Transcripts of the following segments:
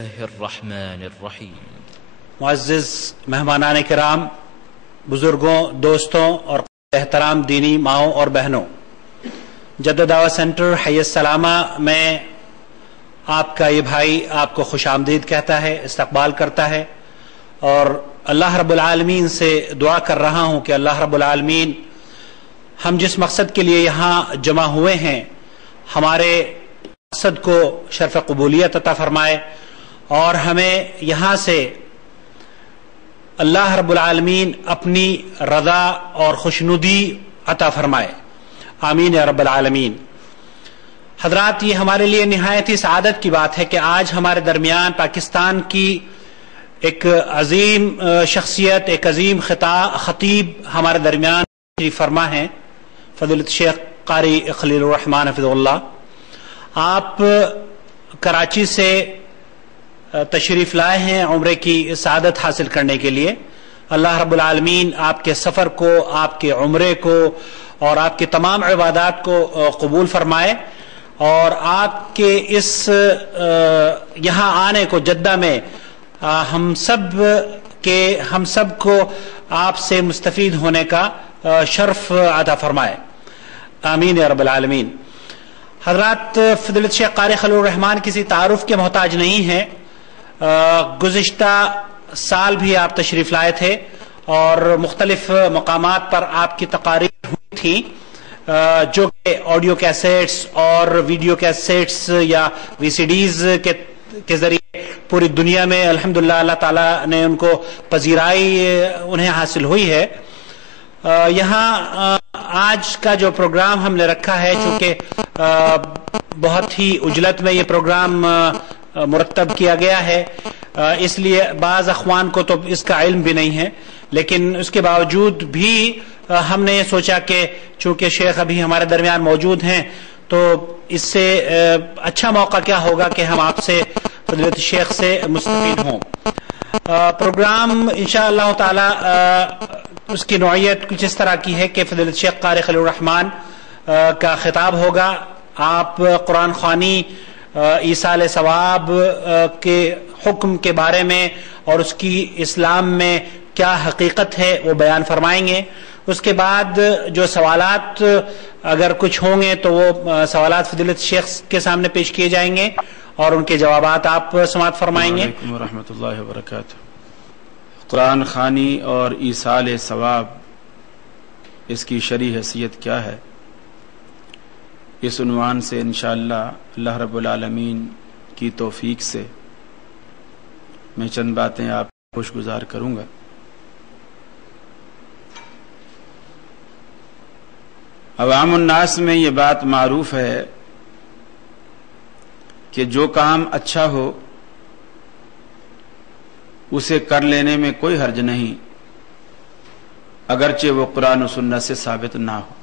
الرحمن الرحیم۔ معزز مہمانان کرام، بزرگوں، دوستوں اور احترام دینی ماؤں اور بہنوں، جدہ دعوت سینٹر حی السلامہ میں آپ کا یہ بھائی آپ کو خوش آمدید کہتا ہے، استقبال کرتا ہے، اور اللہ رب العالمین سے دعا کر رہا ہوں کہ اللہ رب العالمین ہم جس مقصد کے لیے یہاں جمع ہوئے ہیں، ہمارے مقصد کو شرف قبولیت عطا فرمائے اور ہمیں یہاں سے اللہ رب العالمین اپنی رضا اور خوشنودی عطا فرمائے، آمین یا رب العالمین۔ حضرات، یہ ہمارے لیے نہایت ہی سعادت کی بات ہے کہ آج ہمارے درمیان پاکستان کی ایک عظیم شخصیت، ایک عظیم خطیب ہمارے درمیان تشریف فرما ہیں، فضیلت شیخ قاری خلیل الرحمن حفظہ اللہ۔ آپ کراچی سے تشریف لائے ہیں عمرے کی سعادت حاصل کرنے کے لیے۔ اللہ رب العالمین آپ کے سفر کو، آپ کے عمرے کو اور آپ کے تمام عبادات کو قبول فرمائے، اور آپ کے اس یہاں آنے کو جدہ میں ہم سب کو آپ سے مستفید ہونے کا شرف عطا فرمائے، آمین یا رب العالمین۔ حضرات، فضیلت شیخ قاری خلیل الرحمن کسی تعارف کے محتاج نہیں ہیں۔ گزشتہ سال بھی آپ تشریف لائے تھے اور مختلف مقامات پر آپ کی تقاریر ہوئی تھی، جو کہ آڈیو کیسیٹس اور ویڈیو کیسیٹس یا وی سی ڈیز کے ذریعے پوری دنیا میں الحمدللہ اللہ تعالیٰ نے ان کو پذیرائی انہیں حاصل ہوئی ہے۔ یہاں آج کا جو پروگرام ہم نے رکھا ہے، چونکہ بہت ہی عجلت میں یہ پروگرام مرتب کیا گیا ہے، اس لیے بعض اخوان کو تو اس کا علم بھی نہیں ہے، لیکن اس کے باوجود بھی ہم نے یہ سوچا کہ چونکہ شیخ ابھی ہمارے درمیان موجود ہیں تو اس سے اچھا موقع کیا ہوگا کہ ہم آپ سے فضیلت شیخ سے مستفید ہوں۔ پروگرام انشاءاللہ تعالی اس کی نوعیت کچھ اس طرح کی ہے کہ فضیلت شیخ قاری خلیل الرحمن کا خطاب ہوگا، آپ قرآن خوانی، ایصال ثواب کے حکم کے بارے میں اور اس کی اسلام میں کیا حقیقت ہے وہ بیان فرمائیں گے۔ اس کے بعد جو سوالات اگر کچھ ہوں گے تو وہ سوالات فضیلت شیخ کے سامنے پیش کیے جائیں گے اور ان کے جوابات آپ سماعت فرمائیں گے۔ وعلیکم ورحمۃ اللہ وبرکاتہ۔ قرآن خوانی اور ایصال ثواب، اس کی شرعی حیثیت کیا ہے، اس عنوان سے انشاءاللہ اللہ رب العالمین کی توفیق سے میں چند باتیں آپ کو خوشگزار کروں گا۔ عوام الناس میں یہ بات معروف ہے کہ جو کام اچھا ہو اسے کر لینے میں کوئی حرج نہیں، اگرچہ وہ قرآن و سنت سے ثابت نہ ہو۔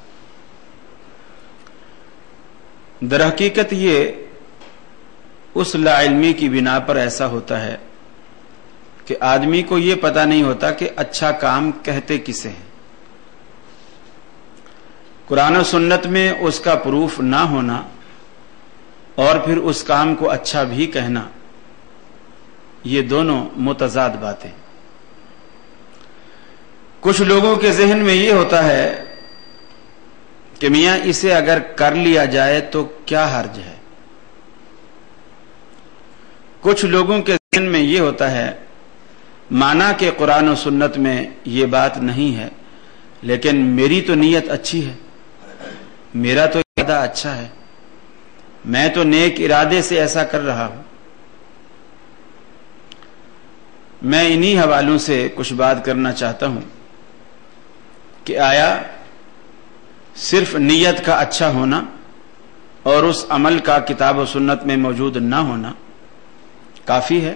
در حقیقت یہ اس لا علمی کی بنا پر ایسا ہوتا ہے کہ آدمی کو یہ پتہ نہیں ہوتا کہ اچھا کام کہتے کسے ہیں۔ قرآن و سنت میں اس کا پروف نہ ہونا اور پھر اس کام کو اچھا بھی کہنا، یہ دونوں متضاد باتیں۔ کچھ لوگوں کے ذہن میں یہ ہوتا ہے کہ میاں اسے اگر کر لیا جائے تو کیا حرج ہے۔ کچھ لوگوں کے ذہن میں یہ ہوتا ہے مانا کہ قرآن و سنت میں یہ بات نہیں ہے، لیکن میری تو نیت اچھی ہے، میرا تو ارادہ اچھا ہے، میں تو نیک ارادے سے ایسا کر رہا ہوں۔ میں انہی حوالوں سے کچھ بات کرنا چاہتا ہوں کہ آیا صرف نیت کا اچھا ہونا اور اس عمل کا کتاب و سنت میں موجود نہ ہونا کافی ہے؟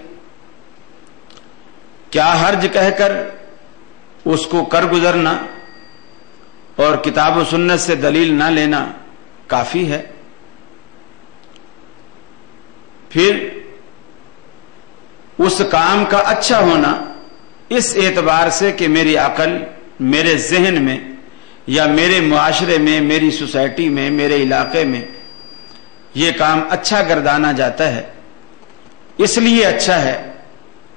کیا حرج کہہ کر اس کو کر گزرنا اور کتاب و سنت سے دلیل نہ لینا کافی ہے؟ پھر اس کام کا اچھا ہونا اس اعتبار سے کہ میری عقل، میرے ذہن میں یا میرے معاشرے میں، میری سوسائٹی میں، میرے علاقے میں یہ کام اچھا گردانا جاتا ہے، اس لیے اچھا ہے،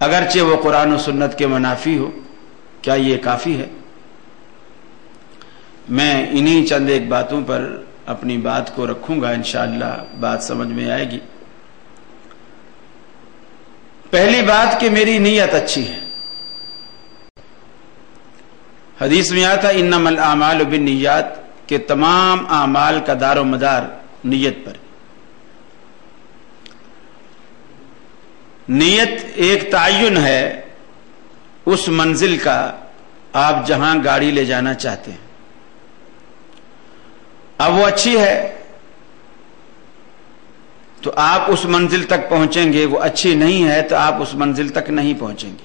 اگرچہ وہ قرآن و سنت کے منافی ہو۔ کیا یہ کافی ہے؟ میں انہی چند ایک باتوں پر اپنی بات کو رکھوں گا، انشاءاللہ بات سمجھ میں آئے گی۔ پہلی بات کہ میری نیت اچھی ہے۔ حدیث میں آتا انما الاعمال بالنیات کہ تمام اعمال کا دار و مدار نیت پر۔ نیت ایک تعین ہے اس منزل کا آپ جہاں گاڑی لے جانا چاہتے ہیں۔ اب وہ اچھی ہے تو آپ اس منزل تک پہنچیں گے، وہ اچھی نہیں ہے تو آپ اس منزل تک نہیں پہنچیں گے۔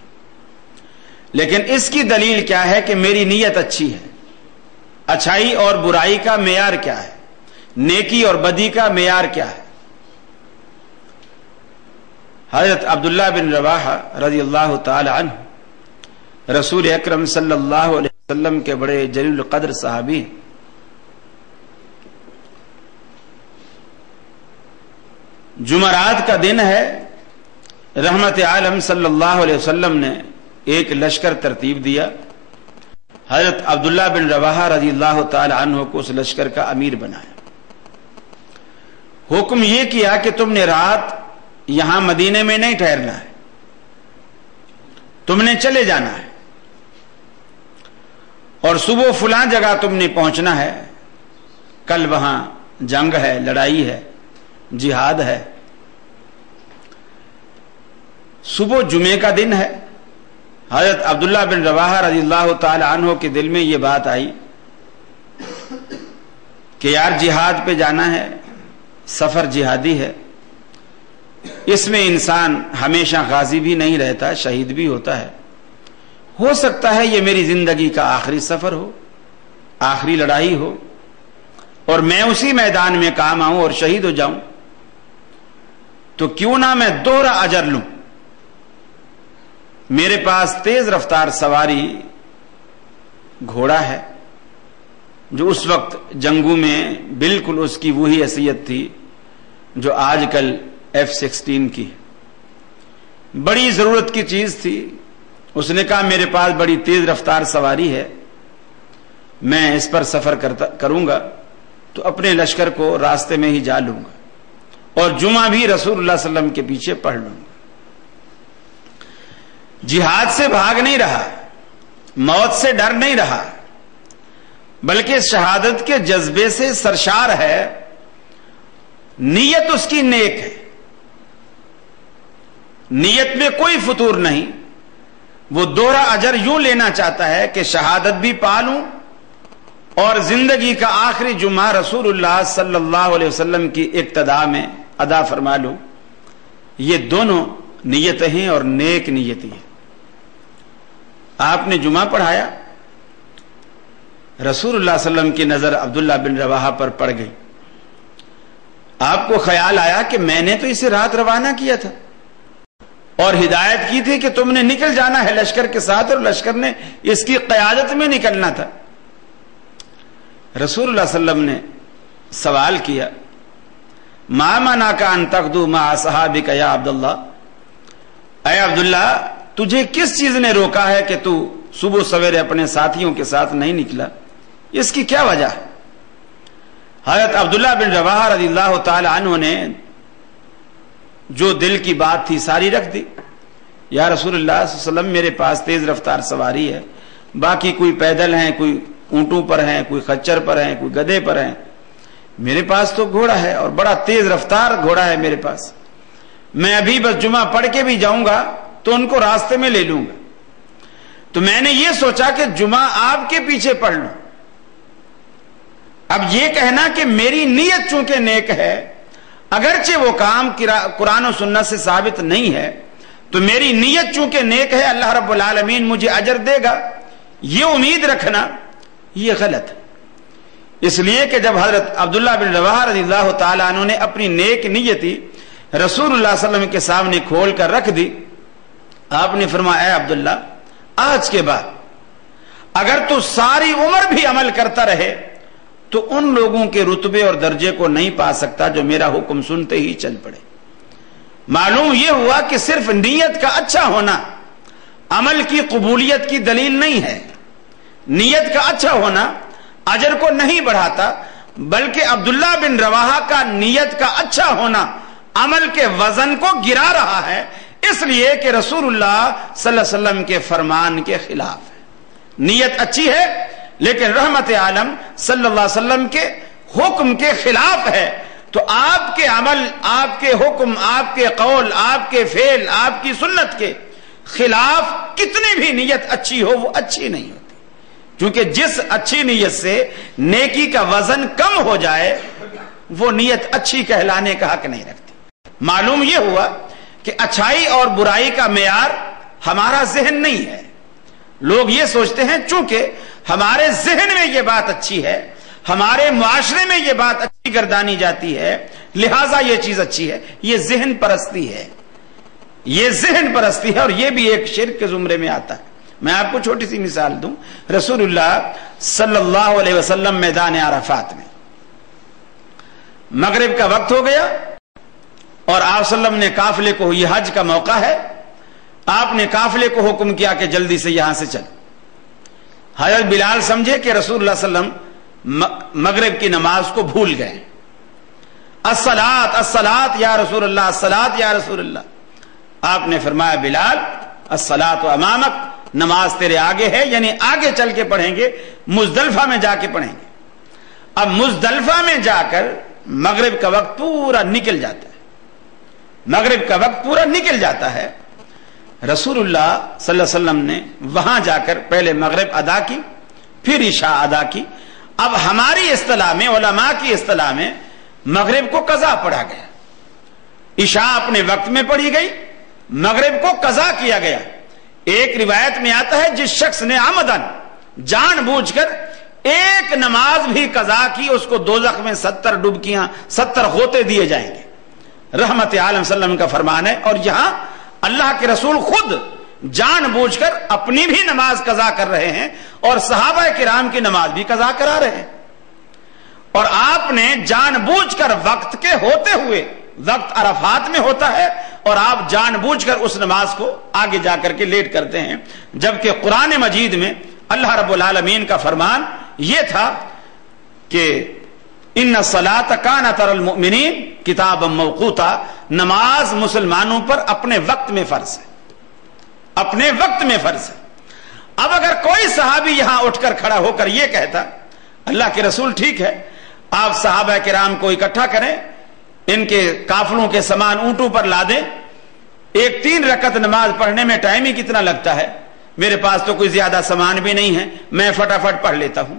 لیکن اس کی دلیل کیا ہے کہ میری نیت اچھی ہے؟ اچھائی اور برائی کا معیار کیا ہے؟ نیکی اور بدی کا معیار کیا ہے؟ حضرت عبداللہ بن رواحہ رضی اللہ تعالی عنہ رسول اکرم صلی اللہ علیہ وسلم کے بڑے جلیل القدر صحابی ہیں۔ جمعرات کا دن ہے، رحمت عالم صلی اللہ علیہ وسلم نے ایک لشکر ترتیب دیا۔ حضرت عبداللہ بن رواحہ رضی اللہ تعالی عنہ کو اس لشکر کا امیر بنایا۔ حکم یہ کیا کہ تم نے رات یہاں مدینے میں نہیں ٹھہرنا ہے، تم نے چلے جانا ہے، اور صبح فلاں جگہ تم نے پہنچنا ہے، کل وہاں جنگ ہے، لڑائی ہے، جہاد ہے۔ صبح جمعے کا دن ہے۔ حضرت عبداللہ بن رواحہ رضی اللہ تعالی عنہ کے دل میں یہ بات آئی کہ یار جہاد پہ جانا ہے، سفر جہادی ہے، اس میں انسان ہمیشہ غازی بھی نہیں رہتا، شہید بھی ہوتا ہے۔ ہو سکتا ہے یہ میری زندگی کا آخری سفر ہو، آخری لڑائی ہو، اور میں اسی میدان میں کام آؤں اور شہید ہو جاؤں، تو کیوں نہ میں دوہرا اجر لوں۔ میرے پاس تیز رفتار سواری گھوڑا ہے جو اس وقت جنگوں میں بالکل اس کی وہی حیثیت تھی جو آج کل F-16 کی ہے، بڑی ضرورت کی چیز تھی۔ اس نے کہا میرے پاس بڑی تیز رفتار سواری ہے، میں اس پر سفر کروں گا تو اپنے لشکر کو راستے میں ہی جا لوں گا، اور جمعہ بھی رسول اللہ صلی اللہ علیہ وسلم کے پیچھے پڑھ لوں گا۔ جہاد سے بھاگ نہیں رہا، موت سے ڈر نہیں رہا، بلکہ شہادت کے جذبے سے سرشار ہے۔ نیت اس کی نیک ہے، نیت میں کوئی فتور نہیں۔ وہ دوہرا اجر یوں لینا چاہتا ہے کہ شہادت بھی پالوں اور زندگی کا آخری جمعہ رسول اللہ صلی اللہ علیہ وسلم کی اقتداء میں ادا فرما لوں۔ یہ دونوں نیتیں ہیں اور نیک نیتی ہیں۔ آپ نے جمعہ پڑھایا، رسول اللہ صلی اللہ علیہ وسلم کی نظر عبداللہ بن رواحہ پر پڑ گئی۔ آپ کو خیال آیا کہ میں نے تو اسے رات روانہ کیا تھا اور ہدایت کی تھی کہ تم نے نکل جانا ہے لشکر کے ساتھ، اور لشکر نے اس کی قیادت میں نکلنا تھا۔ رسول اللہ صلی اللہ علیہ وسلم نے سوال کیا، ما منعک ان تغدو مع اصحابک یا عبداللہ، اے عبداللہ تجھے کس چیز نے روکا ہے کہ تو صبح سویرے اپنے ساتھیوں کے ساتھ نہیں نکلا؟ اس کی کیا وجہ ہے؟ حضرت عبداللہ بن رواحہ رضی اللہ تعالی عنہ نے جو دل کی بات تھی ساری رکھ دی۔ یا رسول اللہ صلی اللہ علیہ وسلم میرے پاس تیز رفتار سواری ہے، باقی کوئی پیدل ہیں، کوئی اونٹوں پر ہیں، کوئی خچر پر ہیں، کوئی گدھے پر ہیں، میرے پاس تو گھوڑا ہے اور بڑا تیز رفتار گھوڑا ہے میرے پاس، میں ابھی بس جمعہ پڑھ کے بھی جاؤں گا تو ان کو راستے میں لے لوں گا۔ تو میں نے یہ سوچا کہ جمعہ آپ کے پیچھے پڑھ لوں۔ اب یہ کہنا کہ میری نیت چونکہ نیک ہے، اگرچہ وہ کام قرآن و سنت سے ثابت نہیں ہے، تو میری نیت چونکہ نیک ہے، اللہ رب العالمین مجھے اجر دے گا، یہ امید رکھنا یہ غلط ہے۔ اس لیے کہ جب حضرت عبداللہ بن رواحہ رضی اللہ تعالیٰ عنہ نے اپنی نیک نیتی رسول اللہ صلی اللہ علیہ وسلم کے سامنے کھول کر رکھ دی، آپ نے فرمایا اے عبداللہ آج کے بعد اگر تو ساری عمر بھی عمل کرتا رہے تو ان لوگوں کے رتبے اور درجے کو نہیں پا سکتا جو میرا حکم سنتے ہی چل پڑے۔ معلوم یہ ہوا کہ صرف نیت کا اچھا ہونا عمل کی قبولیت کی دلیل نہیں ہے. نیت کا اچھا ہونا اجر کو نہیں بڑھاتا، بلکہ عبداللہ بن رواحہ کا نیت کا اچھا ہونا عمل کے وزن کو گرا رہا ہے، اس لیے کہ رسول اللہ صلی اللہ علیہ وسلم کے فرمان کے خلاف ہے. نیت اچھی ہے لیکن رحمت عالم صلی اللہ علیہ وسلم کے حکم کے خلاف ہے، تو آپ کے عمل، آپ کے حکم، آپ کے قول، آپ کے فعل، آپ کی سنت کے خلاف کتنی بھی نیت اچھی ہو وہ اچھی نہیں ہوتی، کیونکہ جس اچھی نیت سے نیکی کا وزن کم ہو جائے وہ نیت اچھی کہلانے کا حق نہیں رکھتی. معلوم یہ ہوا کہ اچھائی اور برائی کا معیار ہمارا ذہن نہیں ہے. لوگ یہ سوچتے ہیں چونکہ ہمارے ذہن میں یہ بات اچھی ہے، ہمارے معاشرے میں یہ بات اچھی گردانی جاتی ہے، لہٰذا یہ چیز اچھی ہے. یہ ذہن پرستی ہے، یہ ذہن پرستی ہے، اور یہ بھی ایک شرک کے زمرے میں آتا ہے. میں آپ کو چھوٹی سی مثال دوں. رسول اللہ صلی اللہ علیہ وسلم میدان عرفات میں مغرب کا وقت ہو گیا اور آپ صلی اللہ علیہ وسلم نے قافلے کو، یہ حج کا موقع ہے، آپ نے قافلے کو حکم کیا کہ جلدی سے یہاں سے چل. حضرت بلال سمجھے کہ رسول اللہ صلی اللہ علیہ وسلم مغرب کی نماز کو بھول گئے. الصلاۃ الصلاۃ یا رسول اللہ، الصلاۃ یا رسول اللہ. آپ نے فرمایا بلال الصلاۃ امامک، نماز تیرے آگے ہے، یعنی آگے چل کے پڑھیں گے، مزدلفہ میں جا کے پڑھیں گے. اب مزدلفہ میں جا کر مغرب کا وقت پورا نکل جاتا ہے، مغرب کا وقت پورا نکل جاتا ہے. رسول اللہ صلی اللہ علیہ وسلم نے وہاں جا کر پہلے مغرب ادا کی، پھر عشاء ادا کی. اب ہماری اصطلاح میں، علماء کی اصطلاح میں، مغرب کو قضا پڑھا گیا، عشاء اپنے وقت میں پڑھی گئی، مغرب کو قضا کیا گیا. ایک روایت میں آتا ہے جس شخص نے عمدن، جان بوجھ کر ایک نماز بھی قضا کی، اس کو دوزخ میں 70 ڈبکیاں، 70 غوطے دیے جائیں گے. رحمت عالم صلی اللہ علیہ وسلم کا فرمان ہے. اور یہاں اللہ کے رسول خود جان بوجھ کر اپنی بھی نماز قضا کر رہے ہیں اور صحابہ کرام کی نماز بھی قضا کرا رہے ہیں. اور آپ نے جان بوجھ کر وقت کے ہوتے ہوئے، وقت عرفات میں ہوتا ہے اور آپ جان بوجھ کر اس نماز کو آگے جا کر کے لیٹ کرتے ہیں، جبکہ قرآن مجید میں اللہ رب العالمین کا فرمان یہ تھا کہ ان الصلاۃ کانت علی المؤمنین کتابا موقوتا، نماز مسلمانوں پر اپنے وقت میں فرض ہے، اپنے وقت میں فرض ہے. اب اگر کوئی صحابی یہاں اٹھ کر کھڑا ہو کر یہ کہتا اللہ کے رسول ٹھیک ہے آپ صحابہ کرام کو اکٹھا کریں، ان کے قافلوں کے سامان اونٹوں پر لا دیں، ایک 3 رکعت نماز پڑھنے میں ٹائم ہی کتنا لگتا ہے، میرے پاس تو کوئی زیادہ سامان بھی نہیں ہے، میں فٹافٹ پڑھ لیتا ہوں.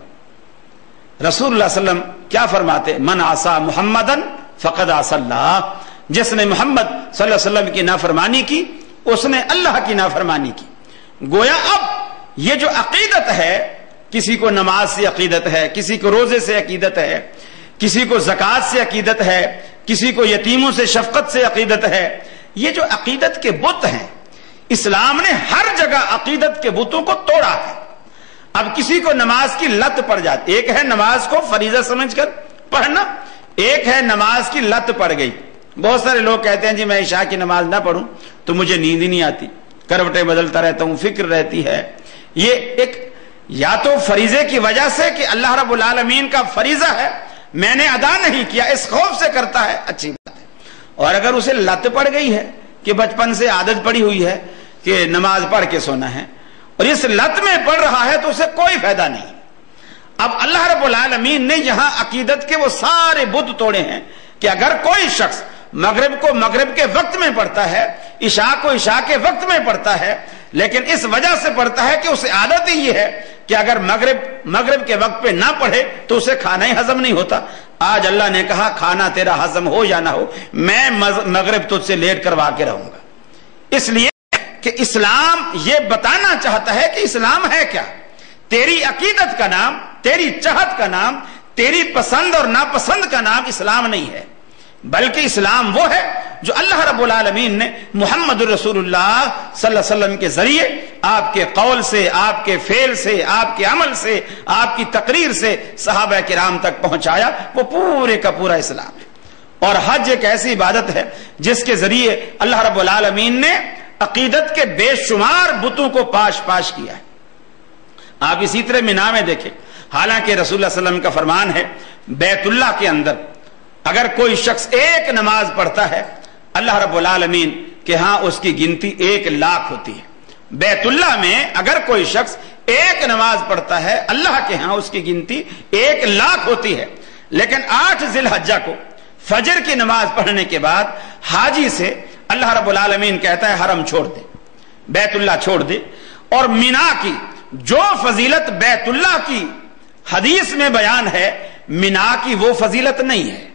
رسول اللہ صلی اللہ علیہ وسلم کیا فرماتے؟ من عصا محمدن فقد عصا اللہ، جس نے محمد صلی اللہ علیہ وسلم کی نافرمانی کی اس نے اللہ کی نافرمانی کی. گویا اب یہ جو عقیدت ہے، کسی کو نماز سے عقیدت ہے، کسی کو روزے سے عقیدت ہے، کسی کو زکوٰۃ سے عقیدت ہے، کسی کو یتیموں سے شفقت سے عقیدت ہے، یہ جو عقیدت کے بت ہیں، اسلام نے ہر جگہ عقیدت کے بتوں کو توڑا ہے. اب کسی کو نماز کی لت پڑ جاتی، ایک ہے نماز کو فریضہ سمجھ کر پڑھنا، ایک ہے نماز کی لت پڑ گئی. بہت سارے لوگ کہتے ہیں جی میں عشاء کی نماز نہ پڑھوں تو مجھے نیند ہی نہیں آتی، کروٹیں بدلتا رہتا ہوں، فکر رہتی ہے. یہ ایک یا تو فریضے کی وجہ سے کہ اللہ رب العالمین کا فریضہ ہے میں نے ادا نہیں کیا، اس خوف سے کرتا ہے، اچھی بات ہے. اور اگر اسے لت پڑ گئی ہے کہ بچپن سے عادت پڑی ہوئی ہے کہ نماز پڑھ کے سونا ہے اور اس لت میں پڑھ رہا ہے تو اسے کوئی فائدہ نہیں. اب اللہ رب العالمین نے یہاں عقیدت کے وہ سارے بت توڑے ہیں کہ اگر کوئی شخص مغرب کو مغرب کے وقت میں پڑھتا ہے، عشاء کو عشاء کے وقت میں پڑھتا ہے، لیکن اس وجہ سے پڑھتا ہے کہ اسے عادت ہی یہ ہے کہ اگر مغرب کے وقت پہ نہ پڑھے تو اسے کھانا ہی ہضم نہیں ہوتا. آج اللہ نے کہا کھانا تیرا ہضم ہو یا نہ ہو میں مغرب تجھ سے لیٹ کروا کے رہوں گا. اس لیے کہ اسلام یہ بتانا چاہتا ہے کہ اسلام ہے کیا. تیری عقیدت کا نام، تیری چاہت کا نام، تیری پسند اور ناپسند کا نام اسلام نہیں ہے، بلکہ اسلام وہ ہے جو اللہ رب العالمین نے محمد رسول اللہ صلی اللہ علیہ وسلم کے ذریعے آپ کے قول سے، آپ کے فعل سے، آپ کے عمل سے، آپ کی تقریر سے صحابہ کرام تک پہنچایا. وہ پورے کا پورا اسلام ہے. اور حج ایک ایسی عبادت ہے جس کے ذریعے اللہ رب العالمین نے عقیدت کے بے شمار بتوں کو پاش پاش کیا ہے. آپ اسی طرح مینا میں دیکھیں, حالانکہ رسول اللہ صلی اللہ علیہ وسلم کا فرمان ہے بیت اللہ کے اندر اگر کوئی شخص ایک نماز پڑھتا ہے اللہ رب العالمین کے ہاں اس کی گنتی 1,00,000 ہوتی ہے. بیت اللہ میں اگر کوئی شخص ایک نماز پڑھتا ہے اللہ کے ہاں اس کی گنتی 1,00,000 ہوتی ہے. لیکن 8 ذی الحجہ کو فجر کی نماز پڑھنے کے بعد حاجی سے اللہ رب العالمین کہتا ہے حرم چھوڑ دے, بیت اللہ چھوڑ دے. اور مینا کی جو فضیلت بیت اللہ کی حدیث میں بیان ہے مینا کی وہ فضیلت نہیں ہے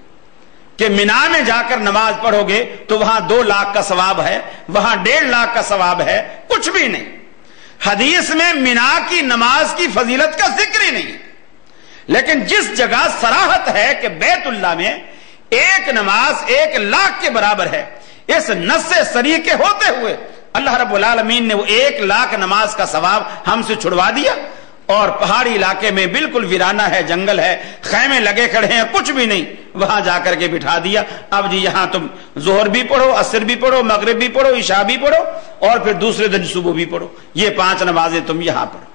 کہ مینا میں جا کر نماز پڑھو گے تو وہاں 2,00,000 کا ثواب ہے, وہاں 1,50,000 کا ثواب ہے, کچھ بھی نہیں. حدیث میں مینا کی نماز کی فضیلت کا ذکر ہی نہیں ہے. لیکن جس جگہ صراحت ہے کہ بیت اللہ میں ایک نماز 1,00,000 کے برابر ہے, اس نص صریح کے ہوتے ہوئے اللہ رب العالمین نے وہ 1,00,000 نماز کا ثواب ہم سے چھڑوا دیا. اور پہاڑی علاقے میں بالکل ویرانہ ہے, جنگل ہے, خیمے لگے کھڑے ہیں, کچھ بھی نہیں, وہاں جا کر کے بٹھا دیا. اب جی یہاں تم ظہر بھی پڑھو, عصر بھی پڑھو, مغرب بھی پڑھو, عشاء بھی پڑھو, اور پھر دوسرے دن صبح بھی پڑھو. یہ 5 نمازیں تم یہاں پڑھو.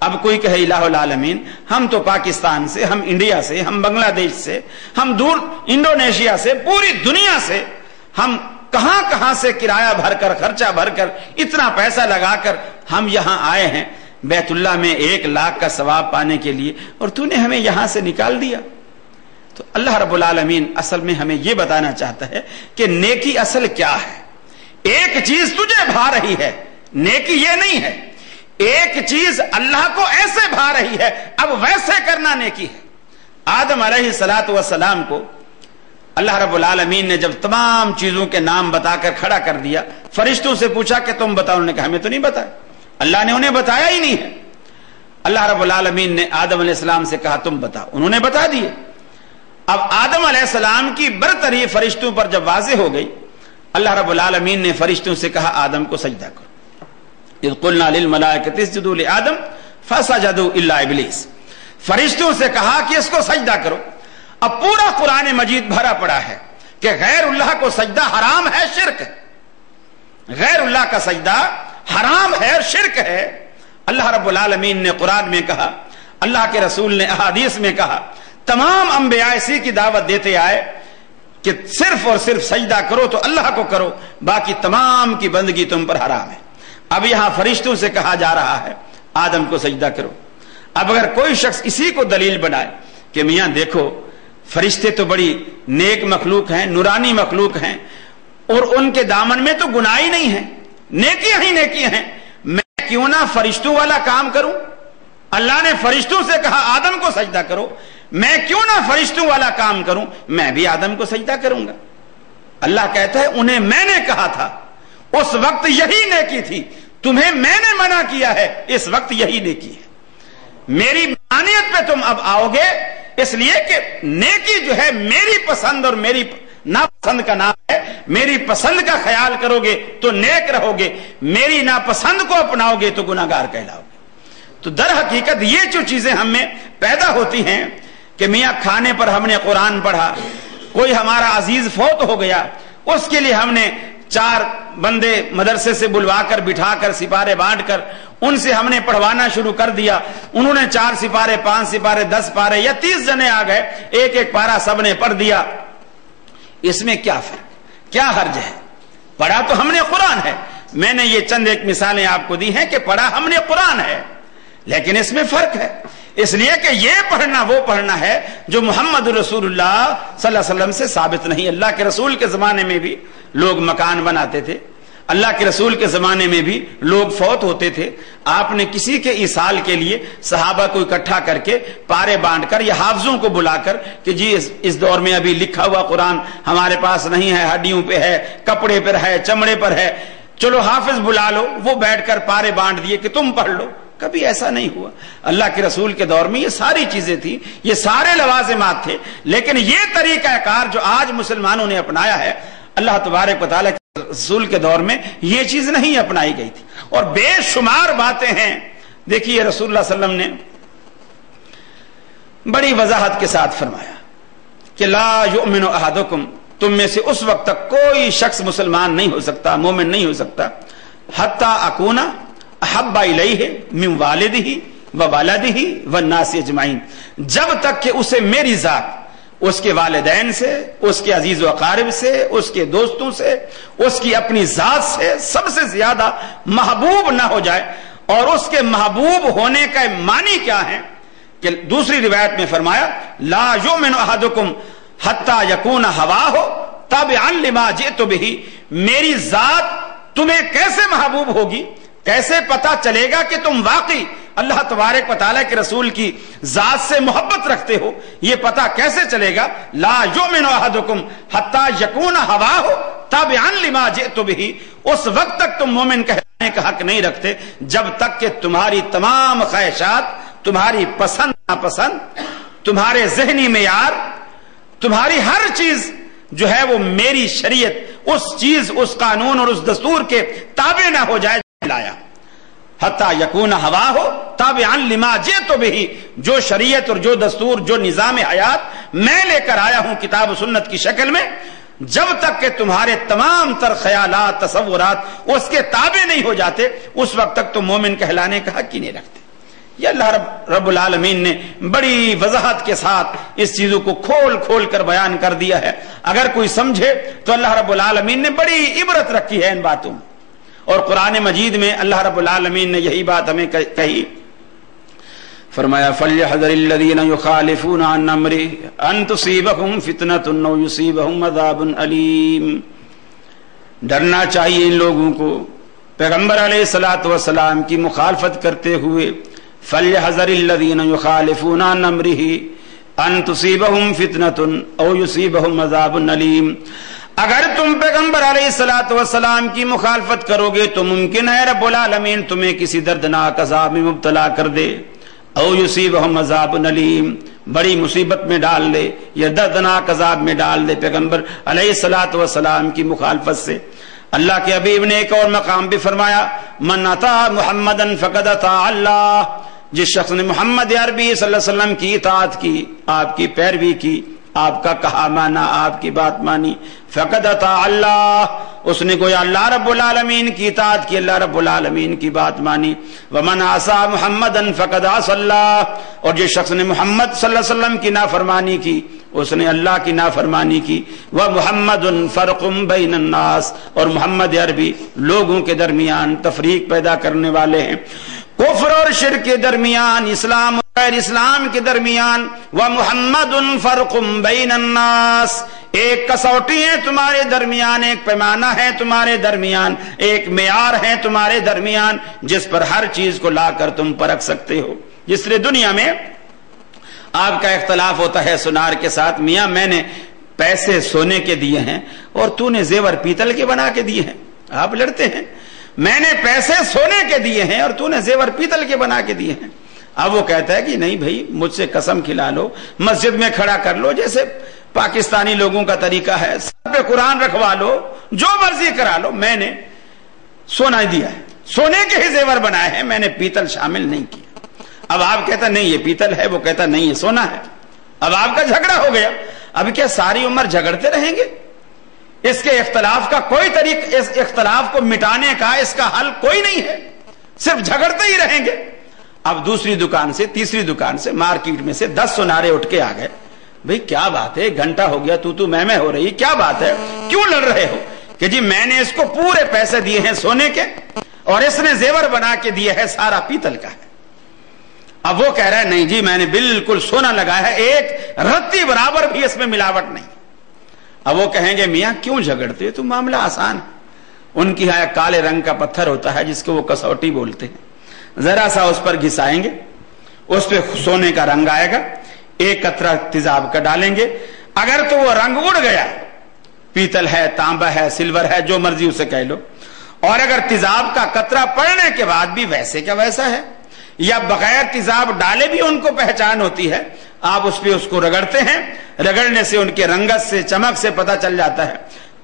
اب کوئی کہے الہ العالمین ہم تو پاکستان سے, ہم انڈیا سے, ہم بنگلہ دیش سے, ہم دور انڈونیشیا سے, پوری دنیا سے, ہم کہاں کہاں سے کرایہ بھر کر, خرچہ بھر کر, اتنا پیسہ لگا کر ہم یہاں آئے ہیں بیت اللہ میں 1,00,000 کا ثواب پانے کے لیے, اور تو نے ہمیں یہاں سے نکال دیا. تو اللہ رب العالمین اصل میں ہمیں یہ بتانا چاہتا ہے کہ نیکی اصل کیا ہے. ایک چیز تجھے بھا رہی ہے, نیکی یہ نہیں ہے. ایک چیز اللہ کو ایسے بھا رہی ہے, اب ویسے کرنا نیکی ہے. آدم علیہ السلام کو اللہ رب العالمین نے جب تمام چیزوں کے نام بتا کر کھڑا کر دیا, فرشتوں سے پوچھا کہ تم بتاؤ, انہوں نے کہا ہمیں تو نہیں بتایا, اللہ نے انہیں بتایا ہی نہیں ہے. اللہ رب العالمین نے آدم علیہ السلام سے کہا تم بتاؤ, انہوں نے بتا دیے. اب آدم علیہ السلام کی برتری فرشتوں پر جب واضح ہو گئی, اللہ رب العالمین نے فرشتوں سے کہا آدم کو سجدہ کرو. اذ قلنا للملائکۃ اسجدوا لآدم فسجدوا الا ابلیس, فرشتوں سے کہا کہ اس کو سجدہ کرو. اب پورا قرآن مجید بھرا پڑا ہے کہ غیر اللہ کو سجدہ حرام ہے, شرک ہے. غیر اللہ کا سجدہ حرام ہے, شرک ہے. اللہ رب العالمین نے قرآن میں کہا, اللہ کے رسول نے احادیث میں کہا, تمام انبیاء اسی کی دعوت دیتے آئے کہ صرف اور صرف سجدہ کرو تو اللہ کو کرو, باقی تمام کی بندگی تم پر حرام ہے. اب یہاں فرشتوں سے کہا جا رہا ہے آدم کو سجدہ کرو. اب اگر کوئی شخص اسی کو دلیل بنائے کہ میاں دیکھو فرشتے تو بڑی نیک مخلوق ہیں, نورانی مخلوق ہیں, اور ان کے دامن میں تو گناہ ہی نہیں ہے, نیکیاں ہی نیکیاں ہیں, میں کیوں نہ فرشتوں والا کام کروں. اللہ نے فرشتوں سے کہا آدم کو سجدہ کرو, میں کیوں نہ فرشتوں والا کام کروں, میں بھی آدم کو سجدہ کروں گا. اللہ کہتا ہے انہیں میں نے کہا تھا, اس وقت یہی نیکی تھی, تمہیں میں نے منع کیا ہے, اس وقت یہی نیکی ہے. میری مانیت پہ تم اب آؤ گے, اس لیے کہ نیکی جو ہے میری پسند اور میری ناپسند کا نام ہے. میری پسند کا خیال کرو گے تو نیک رہو گے, میری ناپسند کو اپناؤ گے تو گناہگار کہلاؤ گے. تو در حقیقت یہ جو چیزیں ہم میں پیدا ہوتی ہیں کہ میاں کھانے پر ہم نے قرآن پڑھا, کوئی ہمارا عزیز فوت ہو گیا, اس کے لیے ہم نے 4 بندے مدرسے سے بلوا کر بٹھا کر سپارے بانٹ کر ان سے ہم نے پڑھوانا شروع کر دیا. انہوں نے 4 سپارے, 5 سپارے, 10 پارے یا 30 جنے آ گئے, ایک پارا سب نے پڑھ دیا. اس میں کیا فرق, کیا حرج ہے؟ پڑھا تو ہم نے قرآن ہے. میں نے یہ چند ایک مثالیں آپ کو دی ہیں کہ پڑھا ہم نے قرآن ہے, لیکن اس میں فرق ہے. اس لیے کہ یہ پڑھنا وہ پڑھنا ہے جو محمد رسول اللہ صلی اللہ علیہ وسلم سے ثابت نہیں. اللہ کے رسول کے زمانے میں بھی لوگ مکان بناتے تھے, اللہ کے رسول کے زمانے میں بھی لوگ فوت ہوتے تھے. آپ نے کسی کے ایصال کے لیے صحابہ کو اکٹھا کر کے پارے بانٹ کر یا حافظوں کو بلا کر کہ جی اس دور میں ابھی لکھا ہوا قرآن ہمارے پاس نہیں ہے, ہڈیوں پہ ہے, کپڑے پر ہے, چمڑے پر ہے, چلو حافظ بلا لو, وہ بیٹھ کر پارے بانٹ دیے کہ تم پڑھ لو. کبھی ایسا نہیں ہوا. اللہ کے رسول کے دور میں یہ ساری چیزیں تھیں, یہ سارے لوازمات تھے, لیکن یہ طریقہ کار جو آج مسلمانوں نے اپنایا ہے, اللہ تبارک و تعالیٰ کے رسول کے دور میں یہ چیز نہیں اپنائی گئی تھی. اور بے شمار باتیں ہیں. دیکھیے رسول اللہ صلی اللہ علیہ وسلم نے بڑی وضاحت کے ساتھ فرمایا, کہ لا یؤمن احدکم، تم میں سے اس وقت تک کوئی شخص مسلمان نہیں ہو سکتا، مومن نہیں ہو سکتا، حتی اکون احب الیہ من والدہ وولدہ والناس اجمعین، جب تک کہ اسے میری ذات اس کے والدین سے، اس کے عزیز و اقارب سے، اس کے دوستوں سے، اس کی اپنی ذات سے سب سے زیادہ محبوب نہ ہو جائے۔ اور اس کے محبوب ہونے کا معنی کیا ہے کہ دوسری روایت میں فرمایا لا یؤمن احدکم حتی یکون ہواہ تابعا لما جئت بہ، میری ذات تمہیں کیسے محبوب ہوگی، کیسے پتا چلے گا کہ تم واقعی اللہ تبارک و تعالیٰ کے رسول کی ذات سے محبت رکھتے ہو، یہ پتا کیسے چلے گا؟ لا یؤمن احدکم حتی یکون ہواہ تابعا لما جئت بہ، اس وقت تک تم مومن کہلانے کا حق نہیں رکھتے جب تک کہ تمہاری تمام خواہشات، تمہاری پسند ناپسند، تمہارے ذہنی معیار، تمہاری ہر چیز جو ہے وہ میری شریعت، اس چیز، اس قانون اور اس دستور کے تابع نہ ہو جائے لایا۔ حتی یکون ہواہ تابعا لما جئت بہ، جو شریعت اور جو دستور، جو نظام حیات میں لے کر آیا ہوں کتاب و سنت کی شکل میں، جب تک کہ تمہارے تمام تر خیالات، تصورات اس کے تابع نہیں ہو جاتے، اس وقت تک تم مومن کہلانے کا حق ہی نہیں رکھتے۔ یہ اللہ رب العالمین نے بڑی وضاحت کے ساتھ اس چیزوں کو کھول کھول کر بیان کر دیا ہے۔ اگر کوئی سمجھے تو اللہ رب العالمین نے بڑی عبرت رکھی ہے ان باتوں میں، اور قرآن مجید میں اللہ رب العالمین نے یہی بات ہمیں کہی، فرمایا فَلْيَحْذَرِ الَّذِينَ يُخَالِفُونَ عَنْ أَمْرِهِ أَن تُصِيبَهُمْ فِتْنَةٌ أَوْ يُصِيبَهُمْ عَذَابٌ أَلِيمٌ، ڈرنا چاہیے ان لوگوں کو پیغمبر علیہ الصلوۃ والسلام کی مخالفت کرتے ہوئے۔ فَلْيَحْذَرِ الَّذِينَ يُخَالِفُونَ عَنْ أَمْرِهِ أَن تُصِيبَهُمْ فِتْنَةٌ أَوْ يُصِيبَهُمْ عَذَابٌ أَلِيمٌ، اگر تم پیغمبر علیہ الصلوۃ والسلام کی مخالفت کرو گے تو ممکن ہے رب العالمین تمہیں کسی دردناک عذاب میں مبتلا کر دے، او یصیبہم عذاب علیم، بڑی مصیبت میں ڈال دے یا دردناک عذاب میں ڈال دے پیغمبر علیہ الصلوۃ والسلام کی مخالفت سے۔ اللہ کے حبیب نے ایک اور مقام بھی فرمایا من اطاع محمدا فقد اطاع اللہ، جس شخص نے محمد عربی صلی اللہ علیہ وسلم کی اطاعت کی، آپ کی پیروی کی، آپ کا کہا مانا، آپ کی بات مانی، فقد اطاع اللہ، اس نے گویا اللہ رب العالمین کی اطاعت کی، اللہ رب العالمین کی بات مانی۔ ومن عصى محمدا فقد عصى اللہ، اور جس شخص نے محمد صلی اللہ علیہ وسلم کی نافرمانی کی اس نے اللہ کی نافرمانی کی۔ ومحمد فرق بین الناس، اور محمد عربی لوگوں کے درمیان تفریق پیدا کرنے والے ہیں، کفر اور شرک کے درمیان، اسلام اور غیر اسلام کے درمیان۔ ومحمد فرق بین الناس، ایک کسوٹی ہے تمہارے درمیان، ایک پیمانہ ہے تمہارے درمیان، ایک معیار ہے تمہارے درمیان جس پر ہر چیز کو لا کر تم پرکھ سکتے ہو۔ جس طرح دنیا میں آپ کا اختلاف ہوتا ہے سنار کے ساتھ، میاں میں نے پیسے سونے کے دیے ہیں اور تو نے زیور پیتل کے بنا کے دیے ہیں، آپ لڑتے ہیں۔ میں نے پیسے سونے کے دیے ہیں اور تو نے زیور پیتل کے بنا کے دیے ہیں۔ اب وہ کہتا ہے کہ نہیں بھائی مجھ سے قسم کھلا لو، مسجد میں کھڑا کر لو، جیسے پاکستانی لوگوں کا طریقہ ہے، سر پہ قرآن رکھوا لو، جو مرضی کرا لو، میں نے سونا دیا ہے، سونے کے ہی زیور بنائے ہیں، میں نے پیتل شامل نہیں کیا۔ اب آپ کہتا نہیں یہ پیتل ہے، وہ کہتا نہیں یہ سونا ہے، اب آپ کا جھگڑا ہو گیا۔ اب کیا ساری عمر جھگڑتے رہیں گے؟ اس کے اختلاف کا کوئی طریقہ، اس اختلاف کو مٹانے کا اس کا حل کوئی نہیں ہے، صرف جھگڑتے ہی رہیں گے۔ اب دوسری دکان سے، تیسری دکان سے، مارکیٹ میں سے 10 سنارے اٹھ کے آ گئے، بھئی کیا بات ہے، 1 گھنٹہ ہو گیا تو میں ہو رہی، کیا بات ہے، کیوں لڑ رہے ہو؟ کہ جی میں نے اس کو پورے پیسے دیے ہیں سونے کے اور اس نے زیور بنا کے دیے ہے سارا پیتل کا ہے۔ اب وہ کہہ رہا ہے نہیں جی میں نے بالکل سونا لگایا ہے، ایک رتی برابر بھی اس میں ملاوٹ نہیں۔ اب وہ کہیں گے میاں کیوں جھگڑتے تو معاملہ آسان ہے۔ ان کی یہاں کالے رنگ کا پتھر ہوتا ہے جس کو وہ کسوٹی بولتے ہیں، ذرا سا اس پر گھسائیں گے، اس پہ سونے کا رنگ آئے گا، 1 قطرہ تیزاب کا ڈالیں گے، اگر تو وہ رنگ اڑ گیا، پیتل ہے، تانبا ہے، سلور ہے، جو مرضی اسے کہہ لو، اور اگر تیزاب کا قطرہ پڑنے کے بعد بھی ویسے کا ویسا ہے، یا بغیر تیزاب ڈالے بھی ان کو پہچان ہوتی ہے، آپ اس پہ اس کو رگڑتے ہیں، رگڑنے سے ان کے رنگت سے، چمک سے پتہ چل جاتا ہے،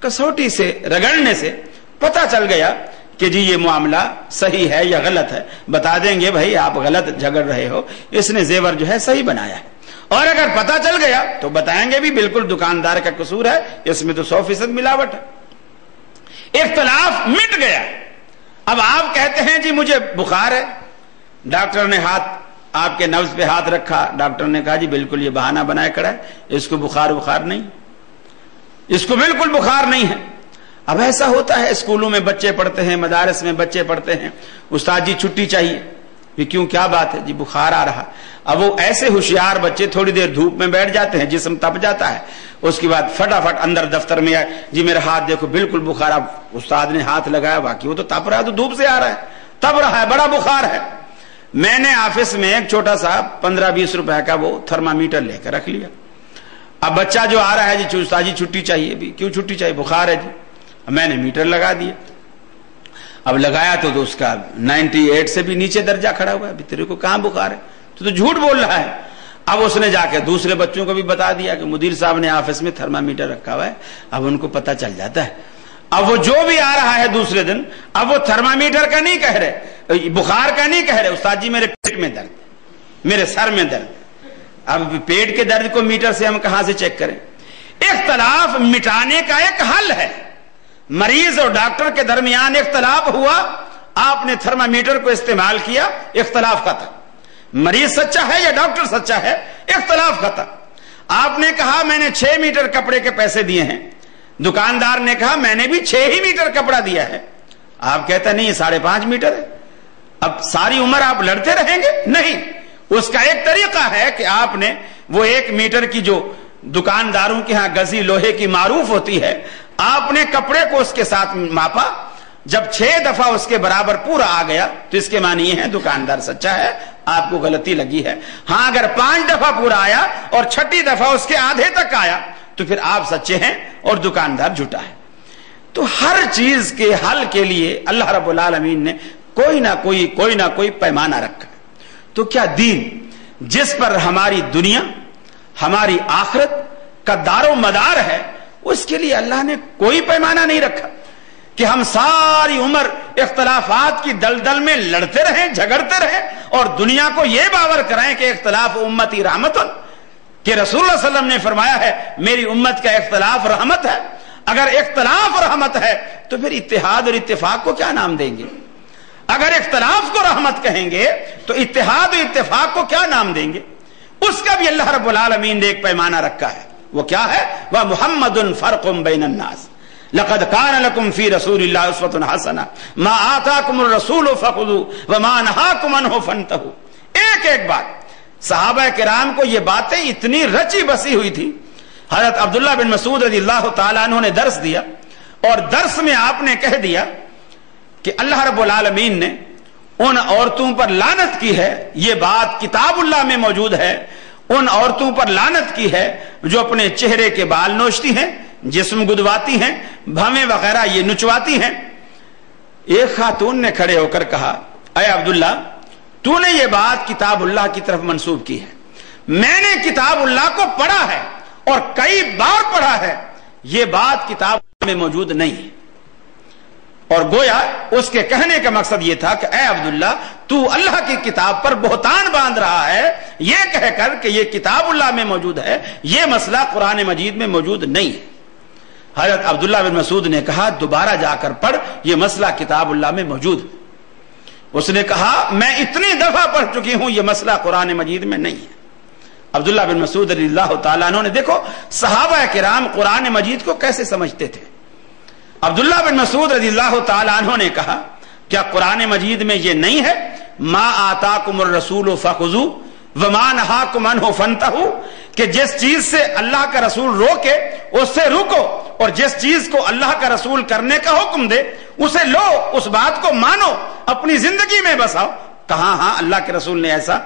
کسوٹی سے رگڑنے سے پتہ چل گیا کہ جی یہ معاملہ صحیح ہے یا غلط ہے، بتا دیں گے بھائی آپ غلط جھگڑ رہے ہو، اس نے زیور جو ہے صحیح بنایا ہے۔ اور اگر پتہ چل گیا تو بتائیں گے بھی بالکل دکاندار کا قصور ہے، اس میں تو 100% ملاوٹ ہے۔ اختلاف مٹ گیا۔ اب آپ کہتے ہیں جی مجھے بخار ہے، ڈاکٹر نے ہاتھ آپ کے نبض پہ ہاتھ رکھا، ڈاکٹر نے کہا جی بالکل یہ بہانہ بنائے کھڑا ہے، اس کو بخار نہیں، اس کو بالکل بخار نہیں ہے۔ اب ایسا ہوتا ہے، اسکولوں میں بچے پڑھتے ہیں، مدارس میں بچے پڑھتے ہیں، استاد جی چھٹی چاہیے، کیوں کیا بات ہے؟ جی بخار آ رہا۔ اب وہ ایسے ہوشیار بچے تھوڑی دیر دھوپ میں بیٹھ جاتے ہیں، جسم تپ جاتا ہے، اس کے بعد فٹافٹ اندر دفتر میں آئے، جی میرا ہاتھ دیکھو بالکل بخار۔ اب استاد نے ہاتھ لگایا، واقعی وہ تو تپ رہا ہے، تو دھوپ سے آ رہا ہے، تپ رہا ہے، بڑا بخار ہے۔ میں نے آفس میں ایک چھوٹا سا 15-20 روپے کا وہ تھرمامیٹر لے کر رکھ لیا۔ اب بچہ جو آ رہا ہے جی استاد جی چھٹی چاہیے، بھی کیوں چھٹی چاہیے؟ بخار ہے جی۔ میں نے میٹر لگا دیا، اب لگایا تو اس کا 98 سے بھی نیچے درجہ کھڑا ہوا ہے، ابھی تیرے کو کہاں بخار ہے؟ تو جھوٹ بول رہا ہے۔ اب اس نے جا کے دوسرے بچوں کو بھی بتا دیا کہ مدیر صاحب نے آفس میں تھرمامیٹر رکھا ہوا ہے، اب ان کو پتہ چل جاتا ہے۔ اب وہ جو بھی آ رہا ہے دوسرے دن، اب وہ تھرمامیٹر کا نہیں کہہ رہے، بخار کا نہیں کہہ رہے، استاد جی میرے پیٹ میں درد، میرے سر میں درد۔ اب پیٹ کے درد کو میٹر سے ہم کہاں سے چیک کریں؟ اختلاف مٹانے کا ایک حل ہے۔ مریض اور ڈاکٹر کے درمیان اختلاف ہوا، آپ نے تھرمامیٹر کو استعمال کیا، اختلاف ختم۔ مریض سچا ہے یا ڈاکٹر سچا ہے، اختلاف ختم۔ آپ نے کہا میں نے 6 میٹر کپڑے کے پیسے دیے ہیں، دکاندار نے کہا میں نے بھی 6 ہی میٹر کپڑا دیا ہے۔ آپ کہتا نہیں 5.5 میٹر ہے۔ اب ساری عمر آپ لڑتے رہیں گے؟ نہیں، اس کا ایک طریقہ ہے کہ آپ نے وہ 1 میٹر کی جو دکانداروں کے ہاں گزی لوہے کی معروف ہوتی ہے، آپ نے کپڑے کو اس کے ساتھ ماپا، جب 6 دفعہ اس کے برابر پورا آ گیا تو اس کے معنی یہ ہے دکاندار سچا ہے، آپ کو غلطی لگی ہے۔ ہاں اگر 5 دفعہ پورا آیا اور 6ٹھی دفعہ اس کے آدھے تک آیا تو پھر آپ سچے ہیں اور دکاندار جھوٹا ہے۔ تو ہر چیز کے حل کے لیے اللہ رب العالمین نے کوئی نہ کوئی پیمانہ رکھا۔ تو کیا دین جس پر ہماری دنیا ہماری آخرت کا دار و مدار ہے، اس کے لیے اللہ نے کوئی پیمانہ نہیں رکھا کہ ہم ساری عمر اختلافات کی دلدل میں لڑتے رہیں، جھگڑتے رہیں اور دنیا کو یہ باور کرائیں کہ اختلاف امتی رحمت، کہ رسول اللہ صلی اللہ علیہ وسلم نے فرمایا ہے میری امت کا اختلاف رحمت ہے۔ اگر اختلاف رحمت ہے تو پھر اتحاد اور اتفاق کو کیا نام دیں گے؟ اگر اختلاف کو رحمت کہیں گے تو اتحاد اور اتفاق کو کیا نام دیں گے؟ اس کا بھی اللہ رب العالمین نے ایک پیمانہ رکھا ہے، وہ کیا ہے؟ وَمُحَمَّدٌ فَرْقٌ بَيْنَ النَّاسِ لَقَدْ كَانَ لَكُمْ فِي رَسُولِ اللَّهِ أُسْوَةٌ حَسَنَةٌ مَا آتَاكُمُ الرَّسُولُ فَخُذُوهُ وَمَا نَهَاكُمْ عَنْهُ فَانْتَهُوا۔ ایک بات، صحابہ کرام کو یہ باتیں اتنی رچی بسی ہوئی تھی۔ حضرت عبداللہ بن مسعود رضی اللہ تعالیٰ عنہ نے درس دیا اور درس میں آپ نے کہہ دیا کہ اللہ رب العالمین نے ان عورتوں پر لعنت کی ہے، یہ بات کتاب اللہ میں موجود ہے، ان عورتوں پر لعنت کی ہے جو اپنے چہرے کے بال نوچتی ہیں، جسم گدواتی ہیں، بھویں وغیرہ یہ نچواتی ہیں۔ ایک خاتون نے کھڑے ہو کر کہا اے عبداللہ، تو نے یہ بات کتاب اللہ کی طرف منسوب کی ہے، میں نے کتاب اللہ کو پڑھا ہے اور کئی بار پڑھا ہے، یہ بات کتاب میں موجود نہیں ہے۔ اور گویا اس کے کہنے کا مقصد یہ تھا کہ اے عبداللہ، تو اللہ کی کتاب پر بہتان باندھ رہا ہے یہ کہہ کر کہ یہ کتاب اللہ میں موجود ہے، یہ مسئلہ قرآن مجید میں موجود نہیں ہے۔ حضرت عبداللہ بن مسعود نے کہا دوبارہ جا کر پڑھ، یہ مسئلہ کتاب اللہ میں موجود ہے۔ اس نے کہا میں اتنی دفعہ پڑھ چکی ہوں، یہ مسئلہ قرآن مجید میں نہیں ہے۔ عبداللہ بن مسعود رضی اللہ تعالیٰ عنہ نے دیکھو صحابہ کرام قرآن مجید کو کیسے سمجھتے تھے۔ عبداللہ بن مسعود رضی اللہ تعالیٰ عنہ نے کہا کیا قرآن مجید میں یہ نہیں ہے ما آتاکم الرسول فخذوہ وما نہاکم عنہ فانتہوا، کہ جس چیز سے اللہ کا رسول روکے اس سے رکو اور جس چیز کو اللہ کا رسول کرنے کا حکم دے اسے لو، اس بات کو مانو، اپنی زندگی میں بساؤ۔ کہاں ہاں اللہ کے رسول نے ایسا،